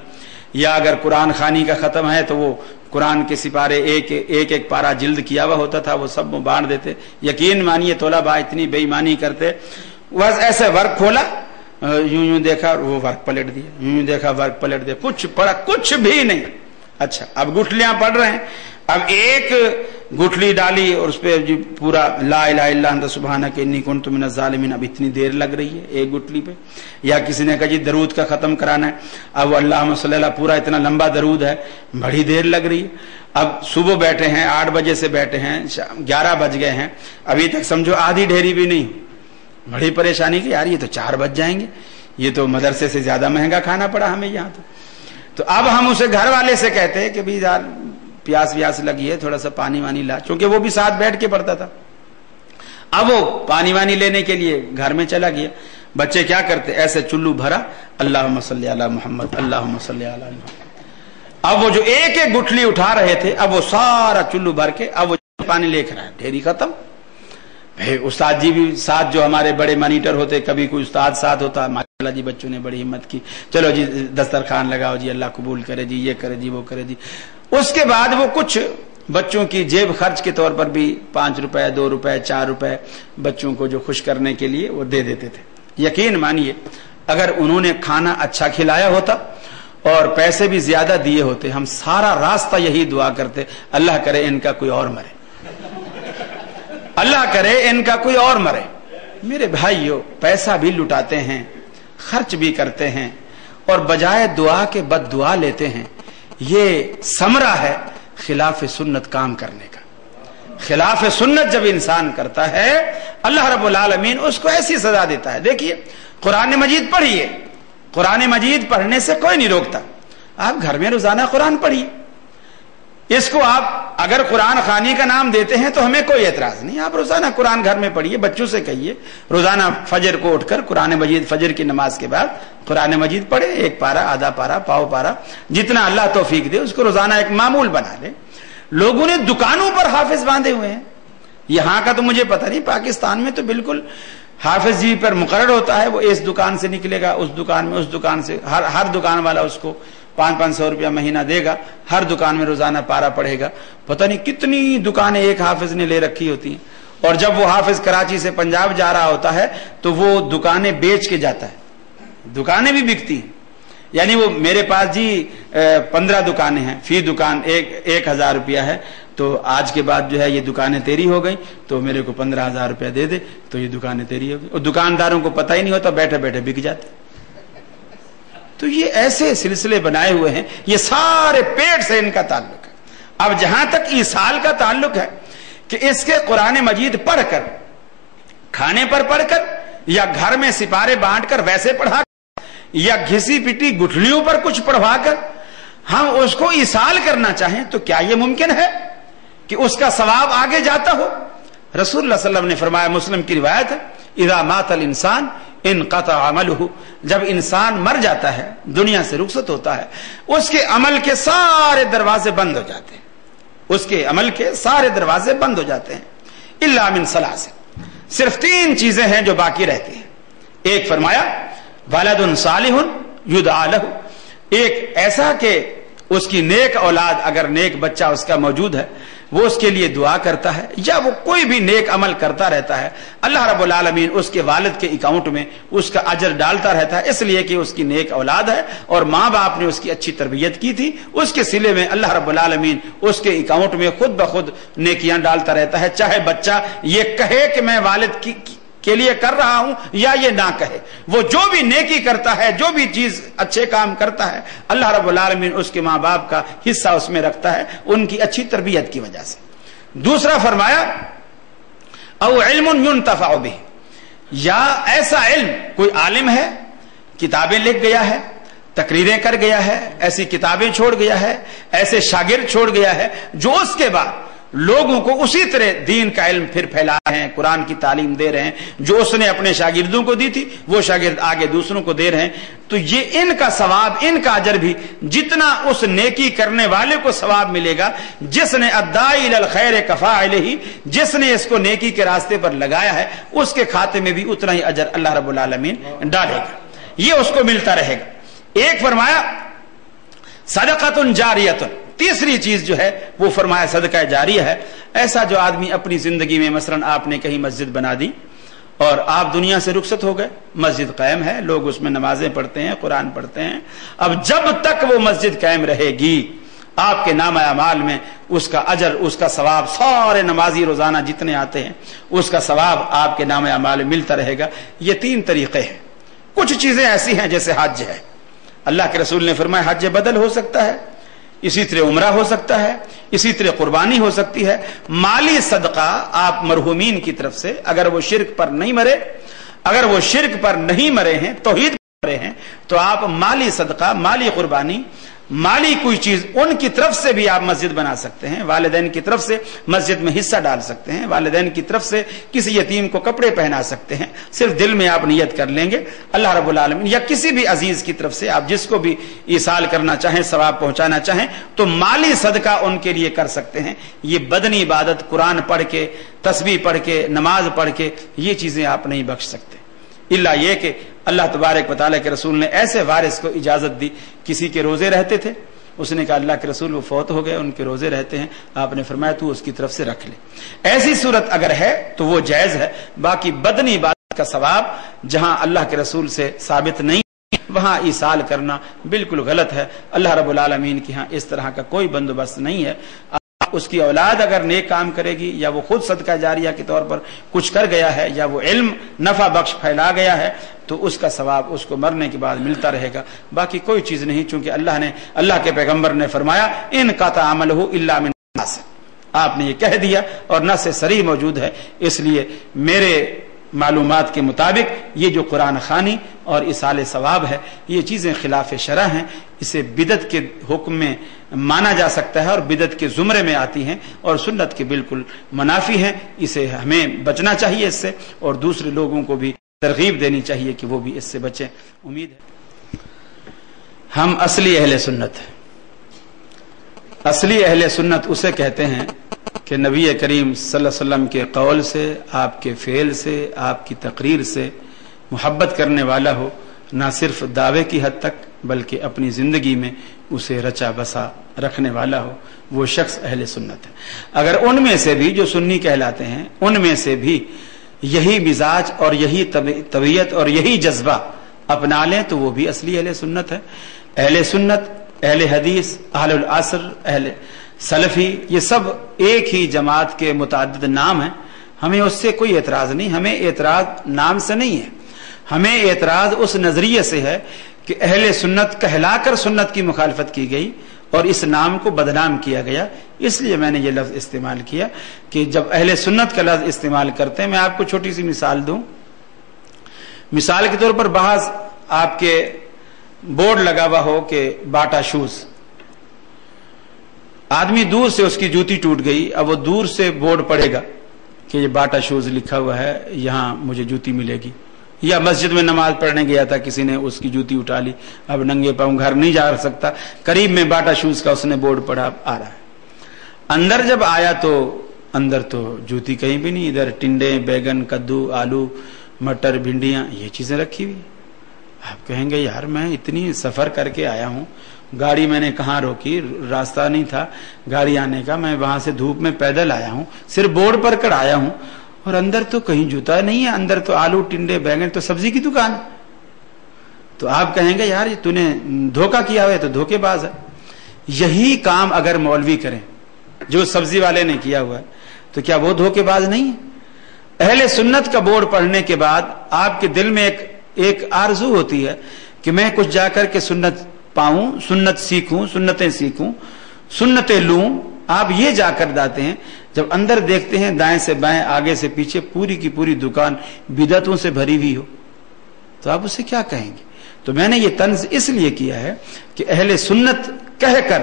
یا اگر قرآن خوانی کا ختم ہے تو وہ قرآن کے سپارے ایک پارا جلد کیا ہوا ہوتا تھا، وہ سب بانٹ دیتے۔ یقین مانیے طلباء اتنی بے ایمانی کرتے، بس ایسے ورق کھولا، یوں دیکھا، وہ ورق پلٹ دیا، یوں دیکھا، ورق پلٹ دیا، کچھ پڑا، کچھ بھی نہیں۔ اچھا اب گٹھلیاں پڑھ رہے ہیں، اب ایک گٹھلی ڈالی اور اس پہ جی پورا لا الہ الا انت سبحانک انی کنت من الظالمین، اب اتنی دیر لگ رہی ہے ایک گٹھلی پہ۔ یا کسی نے کہا جی درود کا ختم کرانا ہے، اب اللہم صلی اللہ پورا اتنا لمبا درود ہے، بڑی دیر لگ رہی ہے۔ اب صبح بیٹھے ہیں 8 بجے سے بیٹھے ہیں، 11 بج گئے ہیں، ابھی تک سمجھو آدھی ڈھیری بھی نہیں۔ بڑی پریشانی کہ یار یہ تو 4 بج جائیں گے، یہ تو مدرسے سے زیادہ مہنگا کھانا پڑا ہمیں یہاں تو اب ہم اسے گھر والے سے کہتے ہیں کہ بھی یار پیاس لگی ہے، تھوڑا سا پانی وانی لا، چونکہ وہ بھی ساتھ بیٹھ کے پڑھتا تھا۔ اب وہ پانی وانی لینے کے لیے گھر میں چلا گیا۔ بچے کیا کرتے، ایسے چلو بھرا، اللہم صلی علی محمد، اللہم صلی علی محمد۔ اب وہ جو ایک گٹھلی اٹھا رہے تھے، اب وہ سارا چلو بھر کے اب وہ پانی لے کر آئے، ڈھیری ختم۔ استاد جی بھی ساتھ، جو ہمارے بڑے مانیٹر ہوتے، کبھی کوئی استاد ساتھ ہوتا، ماشاءاللہ جی بچوں نے بڑی ہمت کی، چلو جی دسترخوان لگاؤ جی، اللہ قبول کرے جی، یہ کرے جی، وہ کرے جی۔ اس کے بعد وہ کچھ بچوں کی جیب خرچ کے طور پر بھی 5 روپے 2 روپے 4 روپے بچوں کو جو خوش کرنے کے لیے وہ دے دیتے تھے۔ یقین مانیے اگر انہوں نے کھانا اچھا کھلایا ہوتا اور پیسے بھی زیادہ دیے ہوتے، ہم سارا راستہ یہی دعا کرتے، اللہ کرے ان کا کوئی اور مرے، اللہ کرے ان کا کوئی اور مرے۔ میرے بھائیو، پیسہ بھی لٹاتے ہیں، خرچ بھی کرتے ہیں، اور بجائے دعا کے بد دعا لیتے ہیں۔ یہ ثمرہ ہے خلاف سنت کام کرنے کا، خلاف سنت جب انسان کرتا ہے اللہ رب العالمین اس کو ایسی سزا دیتا ہے. دیکھیے قرآن مجید پڑھیے, قرآن مجید پڑھنے سے کوئی نہیں روکتا. آپ گھر میں روزانہ قرآن پڑھیے. اس کو آپ اگر قرآن خوانی کا نام دیتے ہیں تو ہمیں کوئی اعتراض نہیں. آپ روزانہ قرآن گھر میں پڑھیے, بچوں سے کہیے روزانہ فجر کو اٹھ کر قرآن مجید, فجر کی نماز کے بعد قرآن مجید پڑھے. ایک پارا, آدھا پارا, پاؤ پارا, جتنا اللہ توفیق دے اس کو روزانہ ایک معمول بنا لے. لوگوں نے دکانوں پر حافظ باندھے ہوئے ہیں. یہاں کا تو مجھے پتہ نہیں, پاکستان میں تو بالکل حافظ جی پر مقرر ہوتا ہے, وہ اس دکان سے نکلے گا, اس دکان میں, اس دکان سے, ہر دکان والا اس کو 500 روپیہ مہینہ دے گا, ہر دکان میں روزانہ پارا پڑھے گا. پتہ نہیں کتنی دکانیں ایک حافظ نے لے رکھی ہوتی ہیں. اور جب وہ حافظ کراچی سے پنجاب جا رہا ہوتا ہے تو وہ دکانیں بیچ کے جاتا ہے. دکانیں بھی بکتی ہیں. یعنی وہ میرے پاس جی 15 دکانیں ہیں, فی دکان 1000 روپیہ ہے, تو آج کے بعد جو ہے یہ دکانیں تیری ہو گئی, تو میرے کو 15,000 روپیہ دے دے, تو یہ دکانیں تیری ہو گئی. اور دکانداروں کو پتہ ہی نہیں ہوتا, بیٹھے بیٹھے بک جاتے. تو یہ ایسے سلسلے بنائے ہوئے ہیں, یہ سارے پیٹ سے ان کا تعلق ہے. اب جہاں تک ایصال کا تعلق ہے کہ اس کے قرآن مجید پڑھ کر, کھانے پر پڑھ کر, یا گھر میں سپارے بانٹ کر ویسے پڑھا کر, یا گھسی پٹی گٹھلیوں پر کچھ پڑھوا کر ہم اس کو ایصال کرنا چاہیں, تو کیا یہ ممکن ہے کہ اس کا ثواب آگے جاتا ہو؟ رسول اللہ صلی اللہ علیہ وسلم نے فرمایا, مسلم کی روایت ہے, اذا مات الانسان انقطع عمله, جب انسان مر جاتا ہے, دنیا سے رخصت ہوتا ہے, اس کے عمل کے سارے دروازے بند ہو جاتے ہیں. اس کے عمل کے سارے دروازے بند ہو جاتے ہیں. الا من ثلاث, صرف 3 چیزیں ہیں جو باقی رہتی ہیں. ایک فرمایا ولد صالح یدعى له, ایک ایسا کہ اس کی نیک اولاد, اگر نیک بچہ اس کا موجود ہے, وہ اس کے لیے دعا کرتا ہے, یا وہ کوئی بھی نیک عمل کرتا رہتا ہے, اللہ رب العالمین اس کے والد کے اکاؤنٹ میں اس کا اجر ڈالتا رہتا ہے, اس لیے کہ اس کی نیک اولاد ہے اور ماں باپ نے اس کی اچھی تربیت کی تھی. اس کے صلے میں اللہ رب العالمین اس کے اکاؤنٹ میں خود بخود نیکیاں ڈالتا رہتا ہے, چاہے بچہ یہ کہے کہ میں والد کے لیے کر رہا ہوں یا یہ نہ کہے. وہ جو بھی نیکی کرتا ہے, جو بھی چیز اچھے کام کرتا ہے, اللہ رب العالمین اس کے ماں باپ کا حصہ اس میں رکھتا ہے, ان کی اچھی تربیت کی وجہ سے. دوسرا فرمایا او علم ينتفع به, یا ایسا علم, کوئی عالم ہے, کتابیں لکھ گیا ہے, تقریریں کر گیا ہے, ایسی کتابیں چھوڑ گیا ہے, ایسے شاگرد چھوڑ گیا ہے جو اس کے بعد لوگوں کو اسی طرح دین کا علم پھر پھیلا رہے ہیں, قرآن کی تعلیم دے رہے ہیں, جو اس نے اپنے شاگردوں کو دی تھی وہ شاگرد آگے دوسروں کو دے رہے ہیں. تو یہ ان کا ثواب, ان کا اجر بھی جتنا اس نیکی کرنے والے کو ثواب ملے گا, جس نے الداعی الی الخیر کفاعلہ, جس نے اس کو نیکی کے راستے پر لگایا ہے, اس کے کھاتے میں بھی اتنا ہی اجر اللہ رب العالمین ڈالے گا, یہ اس کو ملتا رہے گا. ایک فرمایا صدقۃ جاریۃ, تیسری چیز جو ہے وہ فرمایا صدقہ جاریہ ہے. ایسا جو آدمی اپنی زندگی میں, مثلا آپ نے کہیں مسجد بنا دی اور آپ دنیا سے رخصت ہو گئے, مسجد قائم ہے, لوگ اس میں نمازیں پڑھتے ہیں, قرآن پڑھتے ہیں, اب جب تک وہ مسجد قائم رہے گی آپ کے نامہ اعمال میں اس کا اجر, اس کا ثواب, سارے نمازی روزانہ جتنے آتے ہیں اس کا ثواب آپ کے نامہ اعمال میں ملتا رہے گا. یہ 3 طریقے ہیں. کچھ چیزیں ایسی ہیں جیسے حج ہے, اللہ کے رسول نے فرمایا حج بدل ہو سکتا ہے, اسی طرح عمرہ ہو سکتا ہے, اسی طرح قربانی ہو سکتی ہے. مالی صدقہ آپ مرحومین کی طرف سے, اگر وہ شرک پر نہیں مرے, اگر وہ شرک پر نہیں مرے ہیں, توحید پر مرے ہیں, تو آپ مالی صدقہ, مالی قربانی, مالی کوئی چیز ان کی طرف سے بھی آپ مسجد بنا سکتے ہیں, والدین کی طرف سے مسجد میں حصہ ڈال سکتے ہیں, والدین کی طرف سے کسی یتیم کو کپڑے پہنا سکتے ہیں. صرف دل میں آپ نیت کر لیں گے اللہ رب العالمین, یا کسی بھی عزیز کی طرف سے آپ جس کو بھی ایصال کرنا چاہیں, ثواب پہنچانا چاہیں, تو مالی صدقہ ان کے لیے کر سکتے ہیں. یہ بدنی عبادت, قرآن پڑھ کے, تسبیح پڑھ کے, نماز پڑھ کے, یہ چیزیں آپ نہیں بخش سکتے, الا یہ کہ اللہ تبارک و تعالیٰ کے رسول نے ایسے وارث کو اجازت دی. کسی کے روزے رہتے تھے, اس نے کہا اللہ کے رسول وہ فوت ہو گئے, ان کے روزے رہتے ہیں, آپ نے فرمایا تو اس کی طرف سے رکھ لے. ایسی صورت اگر ہے تو وہ جائز ہے. باقی بدنی عبادت کا ثواب جہاں اللہ کے رسول سے ثابت نہیں, وہاں ایصال کرنا بالکل غلط ہے. اللہ رب العالمین کے ہاں اس طرح کا کوئی بندوبست نہیں ہے. اس کی اولاد اگر نیک کام کرے گی, یا وہ خود صدقہ جاریہ کے طور پر کچھ کر گیا ہے, یا وہ علم نفع بخش پھیلا گیا ہے, تو اس کا ثواب اس کو مرنے کے بعد ملتا رہے گا. باقی کوئی چیز نہیں, چونکہ اللہ کے پیغمبر نے فرمایا ان قطع عملہ الا من ثلاث, آپ نے یہ کہہ دیا اور نص صریح موجود ہے، اس لیے میرے معلومات کے مطابق یہ جو قرآن خوانی اور ایصال ثواب ہے یہ چیزیں خلاف شرع ہیں، اسے بدعت کے حکم میں مانا جا سکتا ہے اور بدعت کے زمرے میں آتی ہیں اور سنت کے بالکل منافی ہیں، اسے ہمیں بچنا چاہیے اس سے، اور دوسرے لوگوں کو بھی ترغیب دینی چاہیے کہ وہ بھی اس سے بچیں۔ امید ہے ہم اصلی اہل سنت ہیں۔ اصلی اہل سنت اسے کہتے ہیں کہ نبی کریم صلی اللہ علیہ وسلم کے قول سے، آپ کے فعل سے، آپ کی تقریر سے محبت کرنے والا ہو، نہ صرف دعوے کی حد تک بلکہ اپنی زندگی میں اسے رچا بسا رکھنے والا ہو، وہ شخص اہل سنت ہے۔ اگر ان میں سے بھی جو سنی کہلاتے ہیں ان میں سے بھی یہی مزاج اور یہی طبیعت اور یہی جذبہ اپنا لیں تو وہ بھی اصلی اہل سنت ہے۔ اہل سنت، اہل حدیث، اہل العصر، اہل سلفی، یہ سب ایک ہی جماعت کے متعدد نام ہیں، ہمیں اس سے کوئی اعتراض نہیں، ہمیں اعتراض نام سے نہیں ہے، ہمیں اعتراض اس نظریے سے ہے کہ اہل سنت کہلا کر سنت کی مخالفت کی گئی اور اس نام کو بدنام کیا گیا، اس لیے میں نے یہ لفظ استعمال کیا کہ جب اہل سنت کا لفظ استعمال کرتے ہیں، میں آپ کو چھوٹی سی مثال دوں۔ مثال کے طور پر بعض آپ کے بورڈ لگا ہوا ہو کہ باٹا شوز، آدمی دور سے اس کی جوتی ٹوٹ گئی، اب وہ دور سے بورڈ پڑھے گا کہ یہ باٹا شوز لکھا ہوا ہے، یہاں مجھے جوتی ملے گی، یا مسجد میں نماز پڑھنے گیا تھا، کسی نے اس کی جوتی اٹھا لی، اب ننگے پاؤں گھر نہیں جا سکتا، قریب میں باٹا شوز کا اس نے بورڈ پڑھا، آ رہا ہے، اندر جب آیا تو اندر تو جوتی کہیں بھی نہیں، ادھر ٹنڈے، بیگن، کدو، آلو، مٹر، بھنڈیاں، یہ چیزیں رکھی ہوئی۔ آپ کہیں گے یار میں اتنی سفر کر کے آیا ہوں، گاڑی میں نے کہاں روکی، راستہ نہیں تھا گاڑی آنے کا، میں وہاں سے دھوپ میں پیدل آیا ہوں، صرف بورڈ پر کر آیا ہوں، اور اندر تو کہیں جوتا نہیں ہے، اندر تو آلو، ٹنڈے، بیگن، تو سبزی کی دکان ہے۔ تو آپ کہیں گے یار تو نے دھوکہ کیا ہوا ہے، تو دھوکے باز ہے۔ یہی کام اگر مولوی کریں جو سبزی والے نے کیا ہوا ہے تو کیا وہ دھوکے باز نہیں ہے؟ اہل سنت کا بورڈ پڑھنے کے بعد آپ کے دل میں ایک آرزو ہوتی ہے کہ میں کچھ جا کر کے سنت پاؤں، سنت سیکھوں، سنتیں سیکھوں، سنتیں لوں۔ آپ یہ جا کر جاتے ہیں، جب اندر دیکھتے ہیں دائیں سے بائیں، آگے سے پیچھے پوری کی پوری دکان بدعتوں سے بھری ہوئی ہو تو آپ اسے کیا کہیں گے؟ تو میں نے یہ طنز اس لیے کیا ہے کہ اہل سنت کہہ کر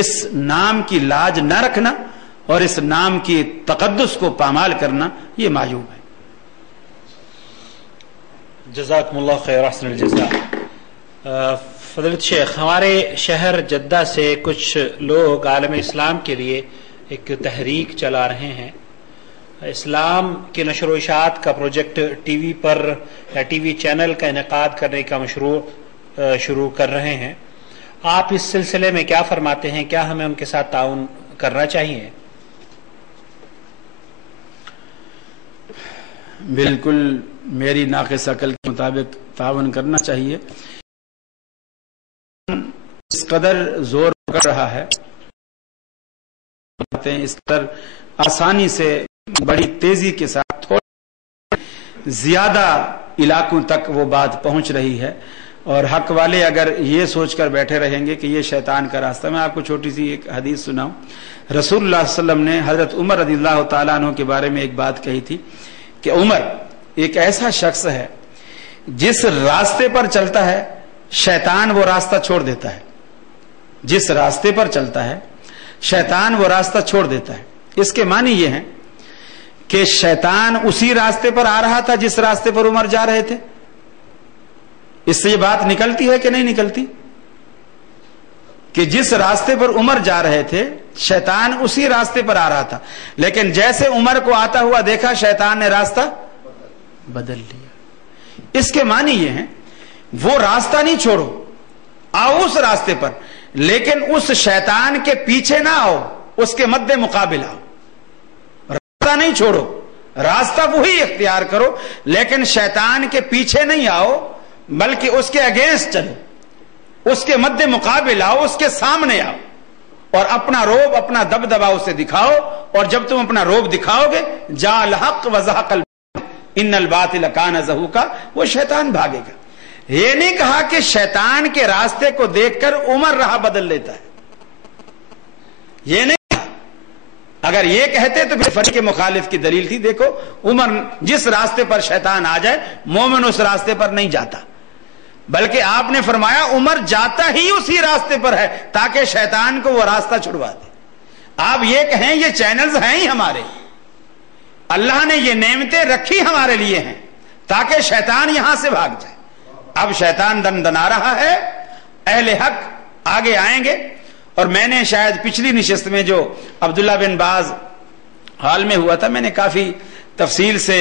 اس نام کی لاج نہ رکھنا اور اس نام کی تقدس کو پامال کرنا یہ معیوب ہے۔ جزاکم اللہ خیر، احسن الجزاء۔ فضیلت شیخ، ہمارے شہر جدہ سے کچھ لوگ عالم اسلام کے لیے ایک تحریک چلا رہے ہیں، اسلام کے نشر و اشاعت کا پروجیکٹ ٹی وی پر یا ٹی وی چینل کا انعقاد کرنے کا مشروع شروع کر رہے ہیں، آپ اس سلسلے میں کیا فرماتے ہیں؟ کیا ہمیں ان کے ساتھ تعاون کرنا چاہیے؟ بالکل میری ناقص عقل کے مطابق تعاون کرنا چاہیے۔ اس قدر زور پکڑ رہا ہے، اس قدر آسانی سے بڑی تیزی کے ساتھ تھوڑے زیادہ علاقوں تک وہ بات پہنچ رہی ہے، اور حق والے اگر یہ سوچ کر بیٹھے رہیں گے کہ یہ شیطان کا راستہ، میں آپ کو چھوٹی سی ایک حدیث سناؤں۔ رسول اللہ صلی اللہ علیہ وسلم نے حضرت عمر رضی اللہ تعالیٰ عنہ کے بارے میں ایک بات کہی تھی کہ عمر ایک ایسا شخص ہے جس راستے پر چلتا ہے شیطان وہ راستہ چھوڑ دیتا ہے، جس راستے پر چلتا ہے شیطان وہ راستہ چھوڑ دیتا ہے۔ اس کے معنی یہ ہیں کہ شیطان اسی راستے پر آ رہا تھا جس راستے پر عمر جا رہے تھے۔ اس سے یہ بات نکلتی ہے کہ نہیں نکلتی کہ جس راستے پر عمر جا رہے تھے شیطان اسی راستے پر آ رہا تھا، لیکن جیسے عمر کو آتا ہوا دیکھا شیطان نے راستہ بدل لیا۔ اس کے معنی یہ ہیں وہ راستہ نہیں چھوڑو، آؤ اس راستے پر، لیکن اس شیطان کے پیچھے نہ آؤ، اس کے مد مقابل آؤ۔ راستہ نہیں چھوڑو، راستہ وہی اختیار کرو، لیکن شیطان کے پیچھے نہیں آؤ بلکہ اس کے اگینسٹ چلو، اس کے مد مقابل آؤ، اس کے سامنے آؤ، اور اپنا روب، اپنا دبدبا اسے دکھاؤ، اور جب تم اپنا روب دکھاؤ گے جاء الحق وزهق الباطل ان الباطل کان زہوقا، وہ شیطان بھاگے گا۔ یہ نہیں کہا کہ شیطان کے راستے کو دیکھ کر عمر راہ بدل لیتا ہے، یہ نہیں کہا۔ اگر یہ کہتے تو پھر فرق مخالف کی دلیل تھی. دیکھو عمر جس راستے پر شیطان آ جائے مومن اس راستے پر نہیں جاتا، بلکہ آپ نے فرمایا عمر جاتا ہی اسی راستے پر ہے تاکہ شیطان کو وہ راستہ چھڑوا دے. آپ یہ کہیں یہ چینلز ہیں ہی ہمارے، اللہ نے یہ نعمتیں رکھی ہمارے لیے ہیں تاکہ شیطان یہاں سے بھاگ جائے. اب شیطان دندنا رہا ہے، اہل حق آگے آئیں گے. اور میں نے شاید پچھلی نشست میں جو عبداللہ بن باز حال میں ہوا تھا میں نے کافی تفصیل سے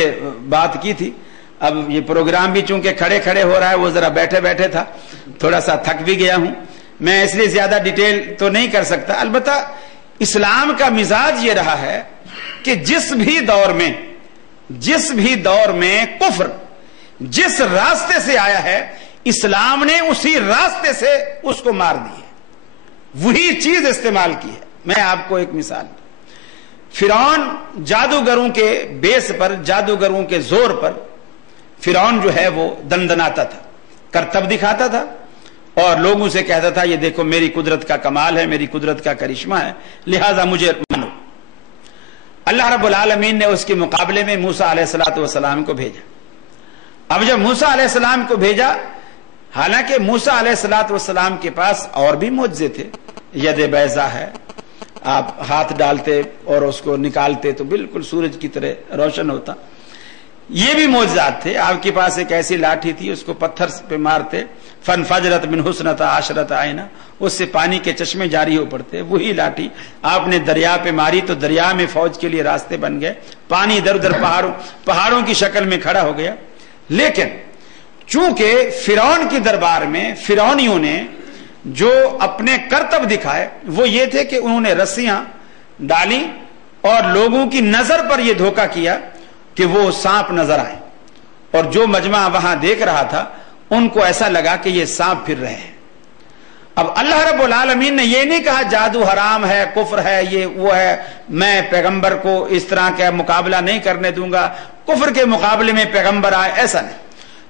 بات کی تھی. اب یہ پروگرام بھی چونکہ کھڑے کھڑے ہو رہا ہے، وہ ذرا بیٹھے بیٹھے تھا، تھوڑا سا تھک بھی گیا ہوں میں، اس لیے زیادہ ڈیٹیل تو نہیں کر سکتا. البتہ اسلام کا مزاج یہ رہا ہے کہ جس بھی دور میں کفر جس راستے سے آیا ہے اسلام نے اسی راستے سے اس کو مار دی ہے، وہی چیز استعمال کی ہے. میں آپ کو ایک مثال، فرعون جادوگروں کے بیس پر، جادوگروں کے زور پر فرعون جو ہے وہ دندناتا تھا، کرتب دکھاتا تھا اور لوگوں سے کہتا تھا یہ دیکھو میری قدرت کا کمال ہے، میری قدرت کا کرشمہ ہے، لہذا مجھے مانو. اللہ رب العالمین نے اس کے مقابلے میں موسیٰ علیہ السلام کو بھیجا. اب جب موسیٰ علیہ السلام کو بھیجا، حالانکہ موسیٰ علیہ السلام کے پاس اور بھی معجزے تھے، ید بیضا ہے، آپ ہاتھ ڈالتے اور اس کو نکالتے تو بالکل سورج کی طرح روشن ہوتا، یہ بھی معجزات تھے. آپ کے پاس ایک ایسی لاٹھی تھی، اس کو پتھر پہ مارتے، فنفجرت من حسنتا عشرت عینہ، اس سے پانی کے چشمے جاری ہو پڑتے. وہی لاٹھی آپ نے دریا پہ ماری تو دریا میں فوج کے لیے راستے بن گئے، پانی ادھر ادھر پہاڑوں کی شکل میں کھڑا ہو گیا. لیکن چونکہ فرعون کی دربار میں فرعونیوں نے جو اپنے کرتب دکھائے وہ یہ تھے کہ انہوں نے رسیاں ڈالی اور لوگوں کی نظر پر یہ دھوکہ کیا کہ وہ سانپ نظر آئے، اور جو مجمع وہاں دیکھ رہا تھا ان کو ایسا لگا کہ یہ سانپ پھر رہے ہیں. اب اللہ رب العالمین نے یہ نہیں کہا جادو حرام ہے، کفر ہے، یہ وہ ہے، میں پیغمبر کو اس طرح کا مقابلہ نہیں کرنے دوں گا، کفر کے مقابلے میں پیغمبر آئے، ایسا نہیں.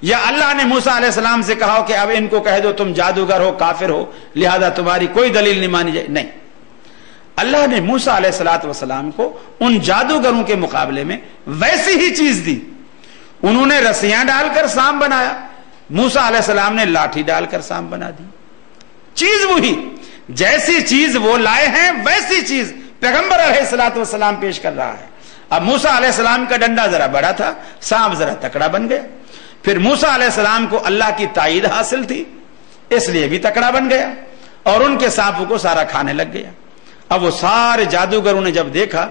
یا اللہ نے موسیٰ علیہ السلام سے کہا کہ اب ان کو کہہ دو تم جادوگر ہو، کافر ہو، لہذا تمہاری کوئی دلیل نہیں مانی جائے. نہیں، اللہ نے موسیٰ علیہ السلام کو ان جادوگروں کے مقابلے میں ویسی ہی چیز دی. انہوں نے رسیاں ڈال کر سانپ بنایا، موسیٰ علیہ السلام نے لاٹھی ڈال کر سانپ بنا دی. چیز وہی، جیسی چیز وہ لائے ہیں ویسی چیز پیغمبر علیہ السلام پیش کر رہا ہے. اب موسیٰ علیہ السلام کا ڈنڈا ذرا بڑا تھا، سانپ ذرا تکڑا بن گیا. پھر موسیٰ علیہ السلام کو اللہ کی تائید حاصل تھی اس لیے بھی تکڑا بن گیا اور ان کے سانپوں کو سارا کھانے لگ گیا. اب وہ سارے جادوگروں نے جب دیکھا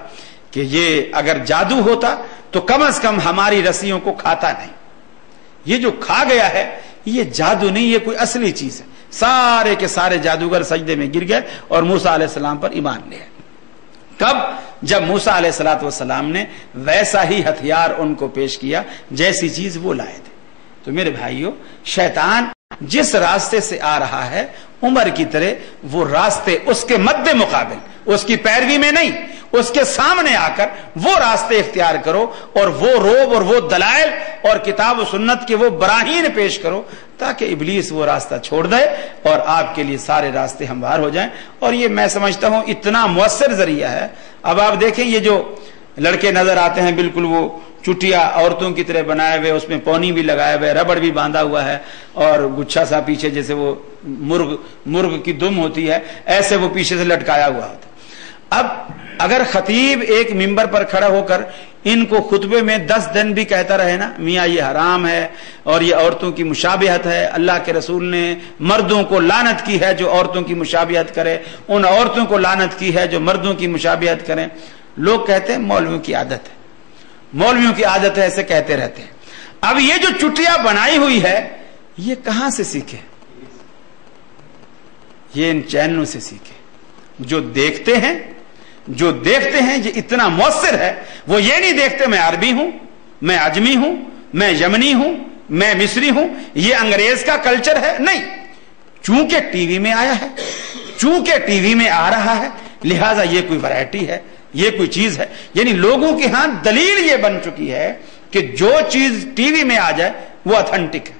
کہ یہ اگر جادو ہوتا تو کم از کم ہماری رسیوں کو کھاتا نہیں، یہ جو کھا گیا ہے یہ جادو نہیں، یہ کوئی اصلی چیز ہے. سارے کے سارے جادوگر سجدے میں گر گئے اور موسیٰ علیہ السلام پر ایمان لے آئے. کب؟ جب موسیٰ علیہ السلام نے ویسا ہی ہتھیار ان کو پیش کیا جیسی چیز وہ لائے تھے. تو میرے بھائیوں، شیطان جس راستے سے آ رہا ہے عمر کی طرح وہ راستے اس کے مد مقابل، اس کی پیروی میں نہیں، اس کے سامنے آ کر وہ راستے اختیار کرو اور وہ روب اور وہ دلائل اور کتاب و سنت کے وہ براہین پیش کرو تاکہ ابلیس وہ راستہ چھوڑ دے اور آپ کے لیے سارے راستے ہموار ہو جائیں. اور یہ میں سمجھتا ہوں اتنا مؤثر ذریعہ ہے. اب آپ دیکھیں یہ جو لڑکے نظر آتے ہیں بالکل وہ چٹیا عورتوں کی طرح بنائے ہوئے، اس میں پونی بھی لگائے ہوئے، ربڑ بھی باندھا ہوا ہے اور گچھا سا پیچھے جیسے وہ مرغ کی دم ہوتی ہے ایسے وہ پیچھے سے لٹکایا ہوا ہوتا. اب اگر خطیب ایک ممبر پر کھڑا ہو کر ان کو خطبے میں 10 دن بھی کہتا رہے نا میاں یہ حرام ہے اور یہ عورتوں کی مشابہت ہے، اللہ کے رسول نے مردوں کو لعنت کی ہے جو عورتوں کی مشابہت کرے، ان عورتوں کو لعنت کی ہے جو مردوں کی مشابہت کریں. لوگ کہتے ہیں مولویوں کی عادت ہے، مولویوں کی عادت ہے، ایسے کہتے رہتے ہیں. اب یہ جو چٹیا بنائی ہوئی ہے یہ کہاں سے سیکھے؟ یہ ان چینلوں سے سیکھے جو دیکھتے ہیں یہ اتنا مؤثر ہے. وہ یہ نہیں دیکھتے میں عربی ہوں، میں عجمی ہوں، میں یمنی ہوں، میں مصری ہوں، یہ انگریز کا کلچر ہے. نہیں، چونکہ ٹی وی میں آیا ہے، چونکہ ٹی وی میں آ رہا ہے لہذا یہ کوئی ویرائٹی ہے، یہ کوئی چیز ہے. یعنی لوگوں کے ہاں دلیل یہ بن چکی ہے کہ جو چیز ٹی وی میں آ جائے وہ اتھینٹک ہے.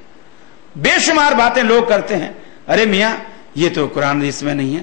بے شمار باتیں لوگ کرتے ہیں، ارے میاں یہ تو قرآن حدیث میں نہیں ہے،